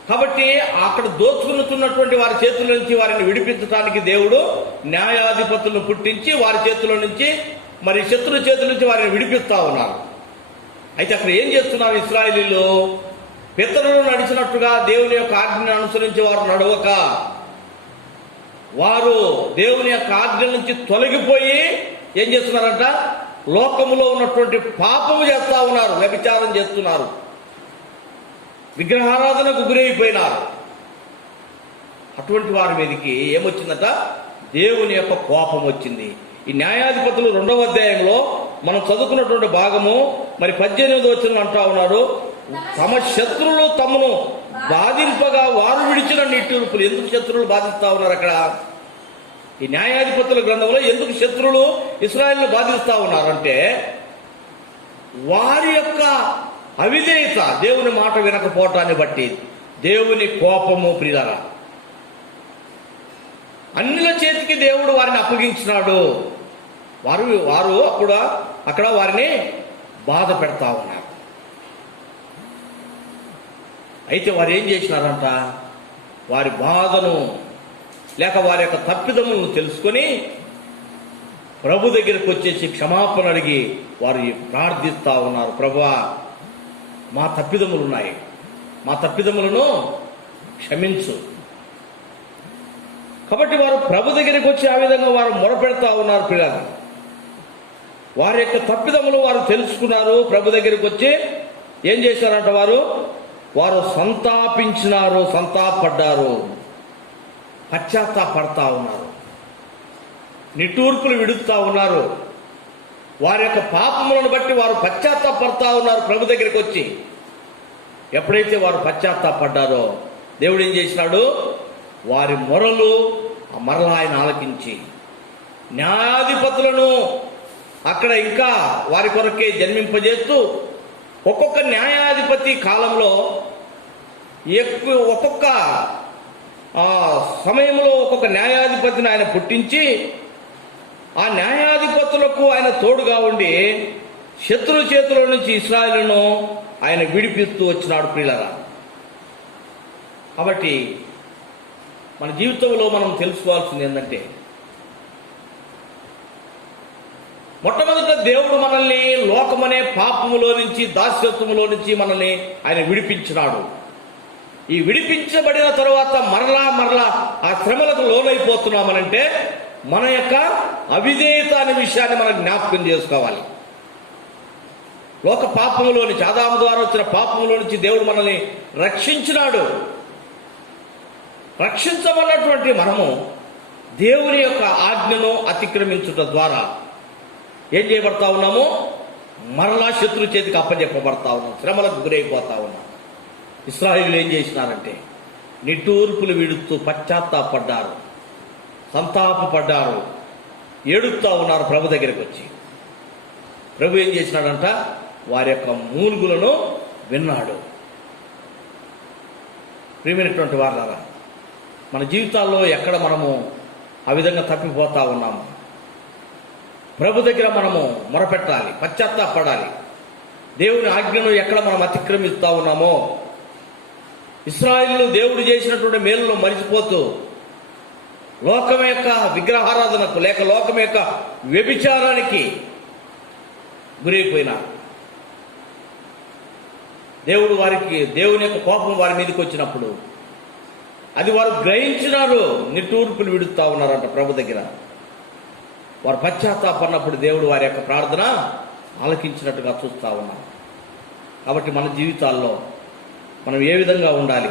కాబట్టి అక్కడ దోచుకున్నటువంటి వారి చేతుల నుంచి వారిని విడిపించడానికి దేవుడు న్యాయాధిపతులను పుట్టించి వారి చేతుల నుంచి మరి శత్రుల చేతుల నుంచి వారిని విడిపిస్తా ఉన్నారు. అయితే అక్కడ ఏం చేస్తున్నారు ఇశ్రాయేలీయులు? పితరులు నడిచినట్టుగా దేవుని యొక్క ఆజ్ఞను అనుసరించి వారు నడవక, వారు దేవుని యొక్క ఆజ్ఞ నుంచి తొలగిపోయి ఏం చేస్తున్నారంట, లోకములో ఉన్నటువంటి పాపము చేస్తా ఉన్నారు, వ్యభిచారం చేస్తున్నారు, విగ్రహారాధనకు గురైపోయినారు. అటువంటి వారి మీదకి ఏమొచ్చిందట, దేవుని యొక్క కోపం వచ్చింది. ఈ న్యాయాధిపతులు 2వ అధ్యాయంలో మనం చదువుకున్నటువంటి భాగము మరి 18వ వచనం అంటా ఉన్నారు, తమ శత్రువులు తమను బాధింపగా వారు విడిచిన నిట్టూర్పులు. ఎందుకు శత్రువులు బాధిస్తా ఉన్నారు? అక్కడ ఈ న్యాయాధిపతుల గ్రంథంలో ఎందుకు శత్రువులు ఇశ్రాయేలును బాధిస్తా ఉన్నారంటే, వారి యొక్క అవిధేయత, దేవుని మాట వినకపోవటాన్ని బట్టి దేవుని కోపము ప్రియులారా. అన్యుల చేతికి దేవుడు వారిని అప్పగించినాడు. వారు అక్కడ వారిని బాధ పెడతా ఉన్నారు. అయితే వారు ఏం చేసినారంట, వారి బాధను లేక వారి యొక్క తప్పిదములను తెలుసుకొని ప్రభు దగ్గరికి వచ్చేసి క్షమాపణ అడిగి వారు ప్రార్థిస్తా ఉన్నారు. ప్రభువా, మా తప్పిదములు ఉన్నాయి, మా తప్పిదములను క్షమించు. కాబట్టి వారు ప్రభు దగ్గరికి వచ్చి ఆ విధంగా వారు మొరపెడతా ఉన్నారు. పిల్లలు వారి యొక్క తప్పిదములు వారు తెలుసుకున్నారు. ప్రభు దగ్గరికి వచ్చి ఏం చేశారంట, వారు సంతాపించినారు, సంతాపడ్డారు, పశ్చాత్తాపడతా ఉన్నారు, నిట్టూర్పులు విడుస్తూ ఉన్నారు. వారి యొక్క పాపములను బట్టి వారు పశ్చాత్తాపడతా ఉన్నారు. ప్రభు దగ్గరికి వచ్చి ఎప్పుడైతే వారు పశ్చాత్తాపడ్డారో దేవుడు ఏం చేసినాడు, వారి మొరలు మరలా ఆయన ఆలకించి న్యాయాధిపతులను అక్కడ ఇంకా వారి కొరకే జన్మింపజేస్తూ ఒక్కొక్క న్యాయాధిపతి కాలంలో ఒక్కొక్క సమయంలో ఒక్కొక్క న్యాయాధిపతిని ఆయన పుట్టించి ఆ న్యాయాధిపతులకు ఆయన తోడుగా ఉండి శత్రు చేతుల నుంచి ఇశ్రాయేలును ఆయన విడిపిస్తూ వచ్చినాడు. ప్రియులారా, కాబట్టి మన జీవితంలో మనం తెలుసుకోవాల్సింది ఏంటంటే, మొట్టమొదట దేవుడు మనల్ని లోకమనే పాపములో నుంచి, దాస్యత్వములో నుంచి మనల్ని ఆయన విడిపించినాడు. ఈ విడిపించబడిన తరువాత మరలా ఆ శ్రమలకు లోనైపోతున్నామనంటే మన యొక్క అవిధేయత అనే విషయాన్ని మనం జ్ఞాపకం చేసుకోవాలి. లోక పాపములో నుంచి, ఆదాము ద్వారా వచ్చిన పాపములో నుంచి దేవుడు మనల్ని రక్షించినాడు. రక్షించబడినటువంటి మనము దేవుని యొక్క ఆజ్ఞను అతిక్రమించుట ద్వారా ఏం చేయబడతా ఉన్నాము, మరలా శత్రు చేతికి అప్పచెప్పబడతా ఉన్నాం, శ్రమలకు గురైపోతా ఉన్నాం. ఇశ్రాయేలు ఏం చేసినారంటే నిట్టూర్పులు విడుస్తూ పశ్చాత్తాపడ్డారు, సంతాపపడ్డారు, ఏడుస్తూ ఉన్నారు. ప్రభు దగ్గరికి వచ్చి ప్రభు ఏం చేసినాడంట, వారి యొక్క మూలుగులను విన్నాడు. ప్రియమైనటువంటి వారులారా, మన జీవితాల్లో ఎక్కడ మనము ఆ విధంగా తప్పిపోతా ఉన్నాము, ప్రభు దగ్గర మనము మొరపెట్టాలి, పశ్చాత్తాపడాలి. దేవుని ఆజ్ఞను ఎక్కడ మనం అతిక్రమిస్తా ఉన్నామో, ఇశ్రాయేలు దేవుడు చేసినటువంటి మేలును మరిచిపోతూ లోకం యొక్క విగ్రహారాధనకు లేక లోకం యొక్క వ్యభిచారానికి గురైపోయినారు. దేవుని యొక్క కోపం వారి మీదకి వచ్చినప్పుడు అది వారు గ్రహించినారు, నిట్టూర్పులు విడుస్తూ ఉన్నారంట ప్రభు దగ్గర. వారు పశ్చాత్తాపడినప్పుడు దేవుడు వారి యొక్క ప్రార్థన ఆలకించినట్టుగా చూస్తూ ఉన్నారు. కాబట్టి మన జీవితాల్లో మనం ఏ విధంగా ఉండాలి,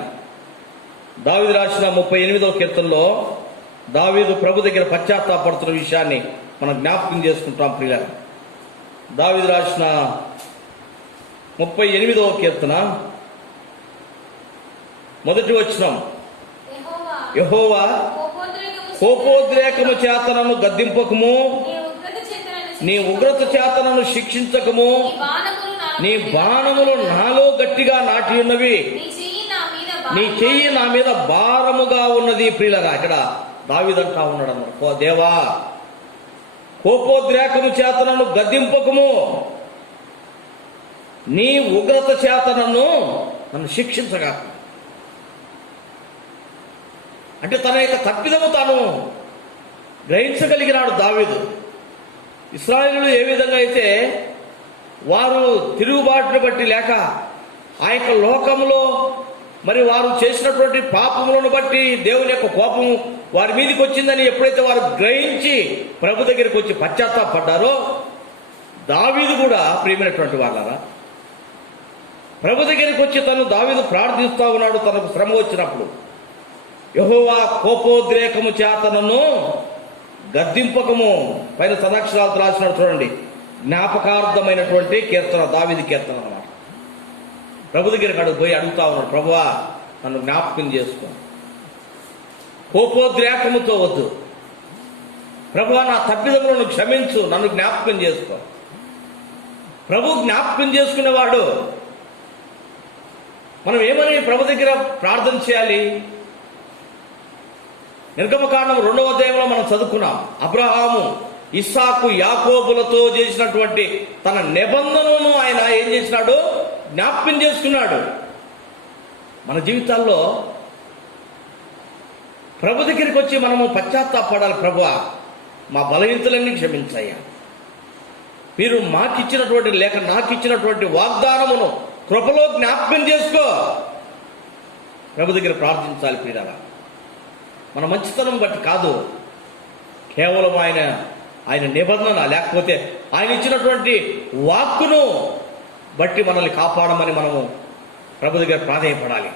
దావీదు రాసిన 38వ కీర్తనలో దావీదు ప్రభు దగ్గర పశ్చాత్తాపడుతున్న విషయాన్ని మనం జ్ఞాపకం చేసుకుంటాం ప్రియులారా. దావీదు రాసిన 38వ కీర్తన మొదటి వచనం, యెహోవా కోపోద్రేకము చేత నన్ను గద్దింపకము, నీ ఉగ్రత చేత నన్ను శిక్షించకము, నీ బాణములు నాలో గట్టిగా నాటి ఉన్నవి, నీ చెయ్యి నా మీద భారముగా ఉన్నది. ప్రియులరా, ఇక్కడ దావీదంటా ఉన్నాడు అన్నమాట, ఓ దేవా కోపోద్రేకము చేత నన్ను గద్దింపకము, నీ ఉగ్రత చేత నన్ను శిక్షించగా. అంటే తన యొక్క తప్పిదము తాను గ్రహించగలిగినాడు దావీదు. ఇశ్రాయేలీయులు ఏ విధంగా అయితే వారు తిరుగుబాటును బట్టి లేక ఆ యొక్క లోకంలో మరి వారు చేసినటువంటి పాపములను బట్టి దేవుని యొక్క కోపము వారి మీదకి వచ్చిందని ఎప్పుడైతే వారు గ్రహించి ప్రభు దగ్గరికి వచ్చి పశ్చాత్తాపడ్డారో, దావీదు కూడా ప్రియమైనటువంటి వాళ్ళారా ప్రభు దగ్గరికి వచ్చి దావీదు ప్రార్థిస్తూ ఉన్నాడు. తనకు శ్రమ వచ్చినప్పుడు యెహోవా కోపోద్రేకము చేత నన్ను గద్దింపకము, పైన సదాక్షరాలతో రాసినాడు చూడండి, జ్ఞాపకార్థమైనటువంటి కీర్తన, దావీదు కీర్తన అన్నమాట. ప్రభు దగ్గరికి పోయి అడుగుతా ఉన్నాడు, ప్రభువా నన్ను జ్ఞాపకం చేసుకో, కోపోద్రేకముతో వద్దు, ప్రభువా నా తప్పిదములను క్షమించు, నన్ను జ్ఞాపకం చేసుకో. ప్రభు జ్ఞాపకం చేసుకునేవాడు. మనం ఏమని ప్రభు దగ్గర ప్రార్థన చేయాలి? నిర్గమకాండం 2వ అధ్యాయంలో మనం చదువుకున్నాం, అబ్రహాము ఇస్సాకు యాకోబులతో చేసినటువంటి తన నిబంధనను ఆయన ఏం చేసినాడు? జ్ఞాపకం చేసుకున్నాడు. మన జీవితాల్లో ప్రభు దగ్గరికి వచ్చి మనము పశ్చాత్తాపడాలి. ప్రభువా మా బలహీనతలన్నీ క్షమించయ్యా, మీరు మాకిచ్చినటువంటి లేక నాకిచ్చినటువంటి వాగ్దానమును కృపలో జ్ఞాపకం చేసుకో. ప్రభు దగ్గర ప్రార్థించాలి ప్రియులారా. మన మంచితనం బట్టి కాదు, కేవలం ఆయన నిబంధన లేకపోతే ఆయన ఇచ్చినటువంటి వాక్కును బట్టి మనల్ని కాపాడమని మనము ప్రభు దగ్గర ప్రాధేయపడాలి.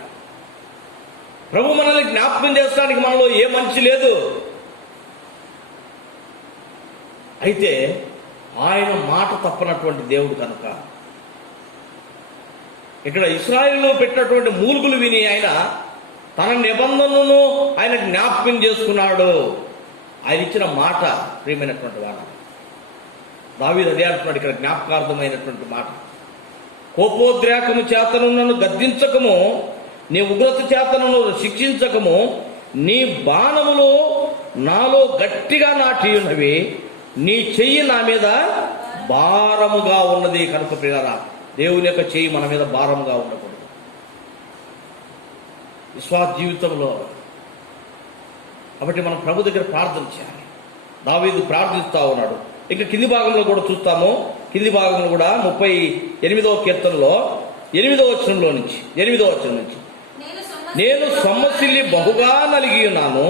ప్రభు మనల్ని జ్ఞాపకం చేసడానికి మనలో ఏ మంచి లేదు. అయితే ఆయన మాట తప్పనటువంటి దేవుడు కనుక ఇక్కడ ఇశ్రాయేలులో పెట్టినటువంటి మూలుగులు విని ఆయన తన నిబంధనను ఆయన జ్ఞాపకం చేసుకున్నాడు. ఆయన ఇచ్చిన మాట ప్రియమైనటువంటి వాడు దావీదు అదే అంటున్నాడు ఇక్కడ, జ్ఞాపకార్థమైనటువంటి మాట. కోపోద్రేకము చేతను నన్ను గద్దించకము, నీ ఉగ్రత చేతను శిక్షించకము, నీ బాణములు నాలో గట్టిగా నాటి ఉన్నవి, నీ చెయ్యి నా మీద భారముగా ఉన్నది. కనుక ప్రియులారా, దేవుని యొక్క చెయ్యి మన మీద భారముగా ఉండకూడదు. విశ్వాస జీవితంలో కాబట్టి మనం ప్రభు దగ్గర ప్రార్థన చేయాలి. దావీదు ప్రార్థిస్తూ ఉన్నాడు. ఇంకా కింది భాగంలో కూడా చూస్తాము. కింది భాగంలో కూడా 38వ కీర్తనలో 8వ వచనం నుంచి నేను సొమ్మసిల్లి బహుగా నలిగి ఉన్నాను,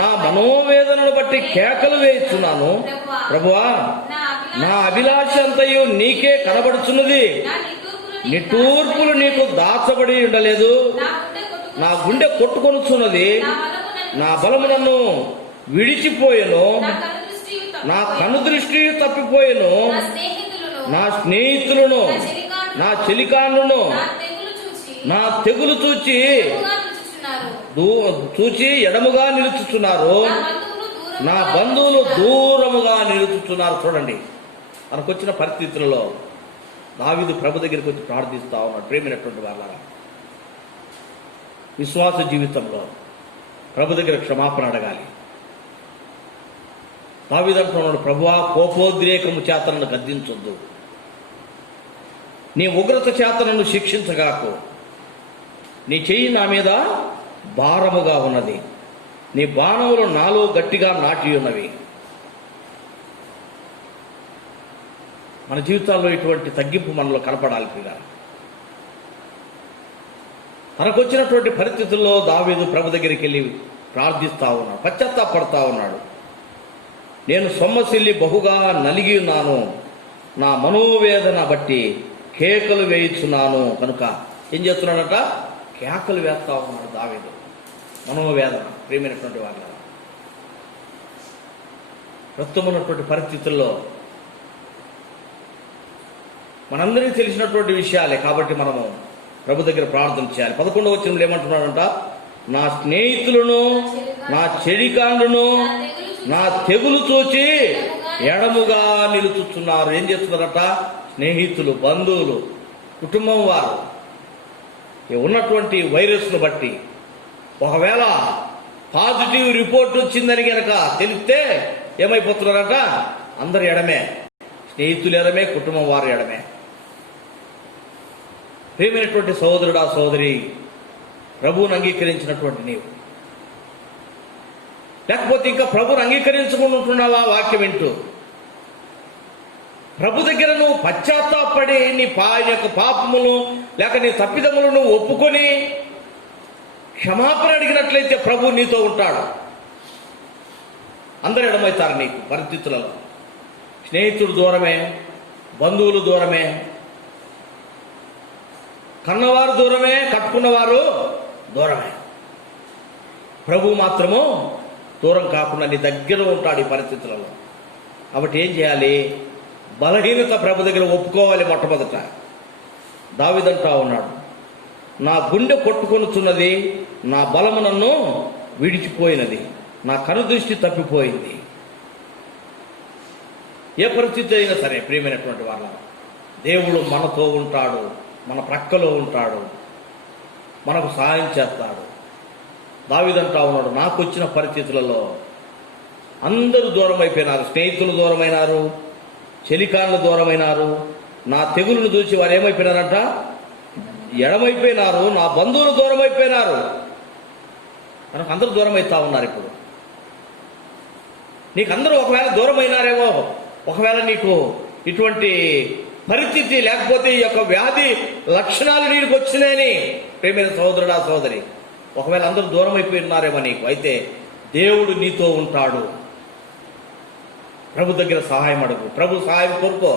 నా మనోవేదనను బట్టి కేకలు వేయిస్తున్నాను. ప్రభువా నా అభిలాష అంతయు నీకే కనబడుచున్నది, నిట్టూర్పులు నీకు దాచబడి ఉండలేదు. నా గుండె కొట్టుకొనుచున్నది, నా బలము నన్ను విడిచిపోయెను, నా కను దృష్టి తప్పిపోయెను. నా స్నేహితులను, నా చెలికానులను నా తెగులు చూచి ఎడముగా నిలుచుచున్నారు, నా బంధువులు దూరముగా నిలుచుచున్నారు. చూడండి, మనకొచ్చిన పరిస్థితులలో దావీదు ప్రభు దగ్గరికి వచ్చి ప్రార్థిస్తా ఉన్నాడు. ప్రేమైనటువంటి వాళ్ళ విశ్వాస జీవితంలో ప్రభు దగ్గర క్షమాపణ అడగాలి. దావీదు అంటున్నాడు, ప్రభువా కోపోద్రేకము చేత నన్ను గద్దించొద్దు, నీ ఉగ్రత చేత నన్ను శిక్షించగాకు, నీ చెయ్యి నా మీద భారముగా ఉన్నది, నీ బాణములు నాలో గట్టిగా నాటి ఉన్నవి. మన జీవితాల్లో ఇటువంటి తగ్గింపు మనలో కనపడాలి పిల్లలు. తనకొచ్చినటువంటి పరిస్థితుల్లో దావీదు ప్రభు దగ్గరికి వెళ్ళి ప్రార్థిస్తా ఉన్నాడు, పశ్చాత్తాపడతా ఉన్నాడు. నేను సొమ్మసిల్లి బహుగా నలిగి ఉన్నాను, నా మనోవేదన బట్టి కేకలు వేయిస్తున్నాను. కనుక ఏం చేస్తున్నాడట? కేకలు వేస్తా ఉన్నాడు దావీదు. మనోవేదన. ప్రియమైనటువంటి వాళ్ళ ప్రస్తుతం ఉన్నటువంటి పరిస్థితుల్లో మనందరికీ తెలిసినటువంటి విషయాలే కాబట్టి మనము ప్రభు దగ్గర ప్రార్థన చేయాలి. 11వ వచనంలో ఏమంటున్నాడంట, నా స్నేహితులను నా చెడికాండును నా తెగులు చూచి ఎడముగా నిలుచుతున్నారు. ఏం చేస్తున్నారట? స్నేహితులు, బంధువులు, కుటుంబం వారు ఉన్నటువంటి వైరస్ను బట్టి ఒకవేళ పాజిటివ్ రిపోర్ట్ వచ్చిందని కనుక తెలిస్తే ఏమైపోతున్నారట? అందరు ఎడమే, స్నేహితులు ఎడమే, కుటుంబం వారు ఎడమే. ప్రియమైనటువంటి సహోదరుడా సహోదరి, ప్రభువును అంగీకరించినటువంటి నీవు, లేకపోతే ఇంకా ప్రభువును అంగీకరించకుండా ఉంటున్నావా? వాక్యం వింటూ ప్రభు దగ్గర నువ్వు పశ్చాత్తాపడి నీ యొక్క పాపములు లేక నీ తప్పిదములను ఒప్పుకొని క్షమాపణ అడిగినట్లయితే ప్రభు నీతో ఉంటాడు. అందరు ఎడమవుతారు నీకు పరిస్థితులలో. స్నేహితుడు దూరమే, బంధువులు దూరమే, కన్నవారు దూరమే, కట్టుకున్నవారు దూరమే. ప్రభు మాత్రము దూరం కాకుండా నీ దగ్గర ఉంటాడు ఈ పరిస్థితులలో. కాబట్టి ఏం చేయాలి? బలహీనత ప్రభు దగ్గర ఒప్పుకోవాలి. మొట్టమొదట దావీదంటా ఉన్నాడు, నా గుండె కొట్టుకొనుచున్నది, నా బలము నన్ను విడిచిపోయినది, నా కనుదృష్టి తప్పిపోయింది. ఏ పరిస్థితి అయినా సరే ప్రియమైనటువంటి వాళ్ళ, దేవుడు మనతో ఉంటాడు, మన ప్రక్కలో ఉంటాడు, మనకు సహాయం చేస్తాడు. దావీదంటా ఉన్నాడు, నాకు వచ్చిన పరిస్థితులలో అందరూ దూరం అయిపోయినారు. స్నేహితులు దూరమైనారు, చెలికాళ్ళు దూరమైనారు, నా తెగులను చూసి వారు ఏమైపోయినారంట? ఎడమైపోయినారు. నా బంధువులు దూరం అయిపోయినారు. మనకు అందరూ దూరం అవుతా ఉన్నారు. ఇప్పుడు నీకు అందరూ ఒకవేళ దూరం అయినారేమో, ఒకవేళ నీకు ఇటువంటి పరిస్థితి లేకపోతే ఈ యొక్క వ్యాధి లక్షణాలు నీకు వచ్చినాయని ప్రేమైన సహోదరుడా సహోదరి, ఒకవేళ అందరూ దూరం అయిపోయినారేమో నీకు, అయితే దేవుడు నీతో ఉంటాడు. ప్రభు దగ్గర సహాయం అడుగు, ప్రభు సహాయం కోరుకో,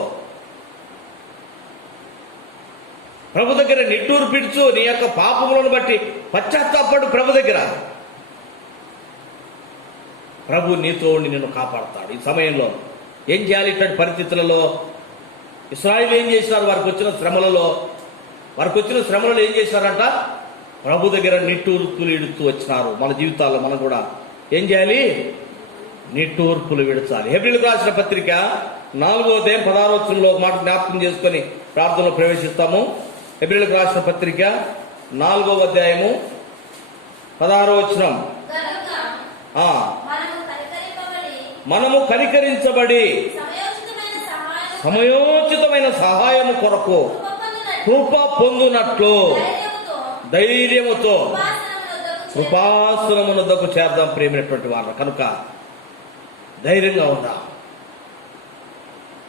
ప్రభు దగ్గర నిట్టూరు పిడుచు, నీ యొక్క పాపములను బట్టి పశ్చాత్తాపడు ప్రభు దగ్గర. ప్రభు నీతో ఉండి నిన్ను కాపాడుతాడు. ఈ సమయంలో ఏం చేయాలి? ఇట్లాంటి పరిస్థితులలో ఇశ్రాయేలు ఏం చేసినారు? వారికి వచ్చిన శ్రమలలో ఏం చేశారంట? ప్రభు దగ్గర నిట్టూర్పులు ఇడుతూ వచ్చినారు. మన జీవితాల్లో మనం కూడా ఏం చేయాలి? నిట్టూర్పులు విడచాలి. హెబ్రీయులకు రాసిన పత్రిక 4వ అధ్యాయం 16వ వచనంలో మాట జ్ఞాపకం చేసుకొని ప్రార్థనలో ప్రవేశిస్తాము. హెబ్రీయులకు రాసిన పత్రిక 4వ అధ్యాయము 16వ వచనం, మనము కనికరించబడి సమయోచితమైన సహాయము కొరకు కృప పొందునట్లు ధైర్యముతో కృపాసనమునొద్దకు చేద్దాం. ప్రేమైనటువంటి వాళ్ళ కనుక ధైర్యంగా ఉందాం.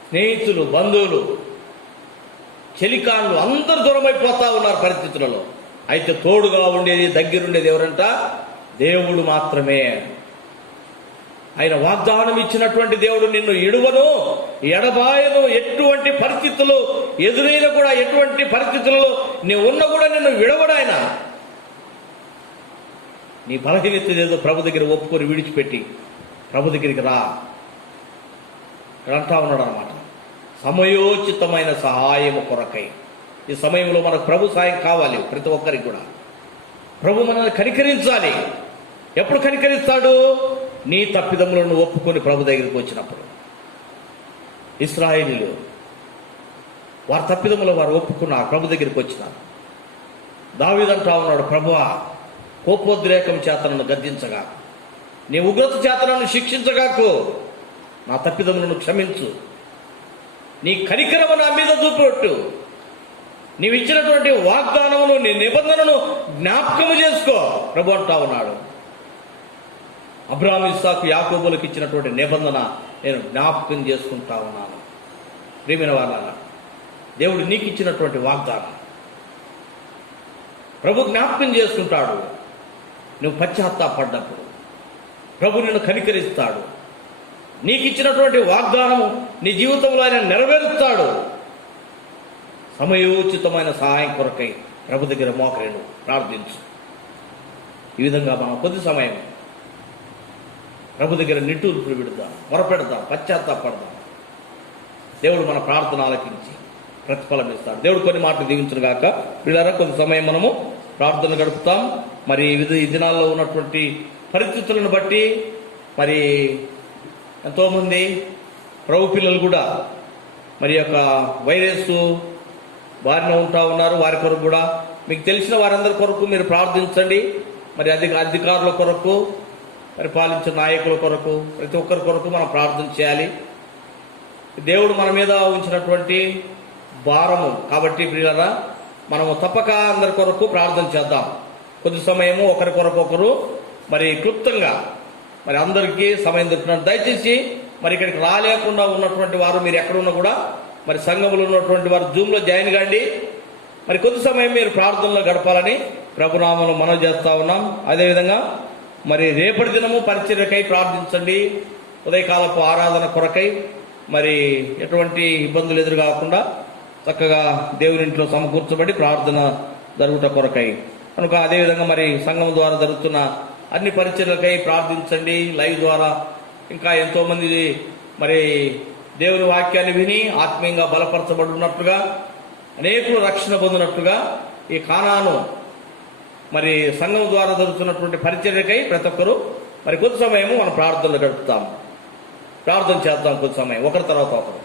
స్నేహితులు, బంధువులు, చెలికాన్లు అందరూ దూరమైపోతా ఉన్నారు పరిస్థితులలో. అయితే తోడుగా ఉండేది, దగ్గరుండేది ఎవరంట? దేవుడు మాత్రమే. ఆయన వాగ్దానం ఇచ్చినటువంటి దేవుడు నిన్ను ఇడువను, ఎడబాయను. ఎటువంటి పరిస్థితులు ఎదురైనా కూడా, ఎటువంటి పరిస్థితులలో నీ ఉన్న కూడా నిన్ను విడవడు ఆయన. నీ బలహీనత ఏదో ప్రభు దగ్గర ఒప్పుకొని విడిచిపెట్టి ప్రభు దగ్గరికి రా అంటా ఉన్నాడు అనమాట. సమయోచితమైన సహాయము కొరకై. ఈ సమయంలో మనకు ప్రభు సహాయం కావాలి. ప్రతి ఒక్కరికి కూడా ప్రభు మనల్ని కనికరించాలి. ఎప్పుడు కనికరిస్తాడు? నీ తప్పిదములను ఒప్పుకొని ప్రభు దగ్గరికి వచ్చినప్పుడు. ఇశ్రాయేలీయులు వారి తప్పిదములు వారు ఒప్పుకున్నారు, ప్రభు దగ్గరికి వచ్చినారు. దావీదంటా ఉన్నాడు, ప్రభువా, కోపోద్రేకం చేత నన్ను గద్దించగా, నీ ఉగ్రత చేత నన్ను శిక్షించగాకు, నా తప్పిదములను క్షమించు, నీ కనికరము నా మీద చూపెట్టు, నీవిచ్చినటువంటి వాగ్దానమును, నీ నిబంధనను జ్ఞాపకము చేసుకో ప్రభు అంటా ఉన్నాడు. అబ్రాహాము, ఇస్సాకు, యాకోబులకు ఇచ్చినటువంటి నిబంధన నేను జ్ఞాపకం చేసుకుంటా ఉన్నాను. ప్రియమైన వాళ్ళ, దేవుడు నీకు ఇచ్చినటువంటి వాగ్దానం ప్రభు జ్ఞాపకం చేసుకుంటాడు. నువ్వు పశ్చాత్తాపడ్డప్పుడు ప్రభు నిన్ను కనికరిస్తాడు. నీకు ఇచ్చినటువంటి వాగ్దానము నీ జీవితంలో ఆయన నెరవేరుస్తాడు. సమయోచితమైన సహాయం కొరకై ప్రభు దగ్గర మోకరేను ప్రార్థించు. ఈ విధంగా మనం కొద్ది సమయం ప్రభు దగ్గర నిట్టూర్పులు విడుదాం, మొరపెడదాం, పశ్చాత్తాపడదాం. దేవుడు మన ప్రార్థన ఆలకించి ప్రతిఫలం ఇస్తాడు. దేవుడు కొన్ని మాటలు దీవించును గాక. వీళ్ళారా కొంత సమయం మనము ప్రార్థన గడుపుతాం. మరి ఈ దినాల్లో ఉన్నటువంటి పరిస్థితులను బట్టి మరి ఎంతోమంది ప్రభు పిల్లలు కూడా మరి యొక్క వైరస్ బారిన ఉంటా ఉన్నారు. వారి కొరకు కూడా మీకు తెలిసిన వారందరి కొరకు మీరు ప్రార్థించండి. మరి అధికారుల కొరకు, మరి పాలించిన నాయకుల కొరకు, ప్రతి ఒక్కరి కొరకు మనం ప్రార్థన చేయాలి. దేవుడు మన మీద ఉంచినటువంటి భారము కాబట్టి ప్రియులారా, మనము తప్పక అందరి కొరకు ప్రార్థన చేద్దాం. కొద్ది సమయము ఒకరి కొరకు ఒకరు మరి క్లుప్తంగా మరి అందరికీ సమయం దొరికినట్టు దయచేసి మరి ఇక్కడికి రాలేకుండా ఉన్నటువంటి వారు మీరు ఎక్కడున్నా కూడా మరి సంఘములో ఉన్నటువంటి వారు జూమ్లో జాయిన్ కాండి. మరి కొద్ది సమయం మీరు ప్రార్థనలో గడపాలని ప్రభునామములో మనవి చేస్తా ఉన్నాం. అదేవిధంగా మరి రేపటి దినము పరిచర్యకై ప్రార్థించండి. ఉదయకాలపు ఆరాధన కొరకై మరి ఎటువంటి ఇబ్బందులు ఎదురు కాకుండా చక్కగా దేవుని ఇంట్లో సమకూర్చబడి ప్రార్థన జరుగుట కొరకై కనుక అదేవిధంగా మరి సంఘం ద్వారా జరుగుతున్న అన్ని పరిచర్యలకై ప్రార్థించండి. లైవ్ ద్వారా ఇంకా ఎంతోమంది మరి దేవుని వాక్యాన్ని విని ఆత్మీయంగా బలపరచబడినట్లుగా అనేకులు రక్షణ పొందినట్లుగా ఈ కానాను మరి సంఘం ద్వారా జరుగుతున్నటువంటి పరిచర్యకై ప్రతి ఒక్కరూ మరి కొద్ది సమయము మనం ప్రార్థనలు గడుపుతాం. ప్రార్థన చేద్దాం కొద్ది సమయం ఒకరి తర్వాత ఒకరు.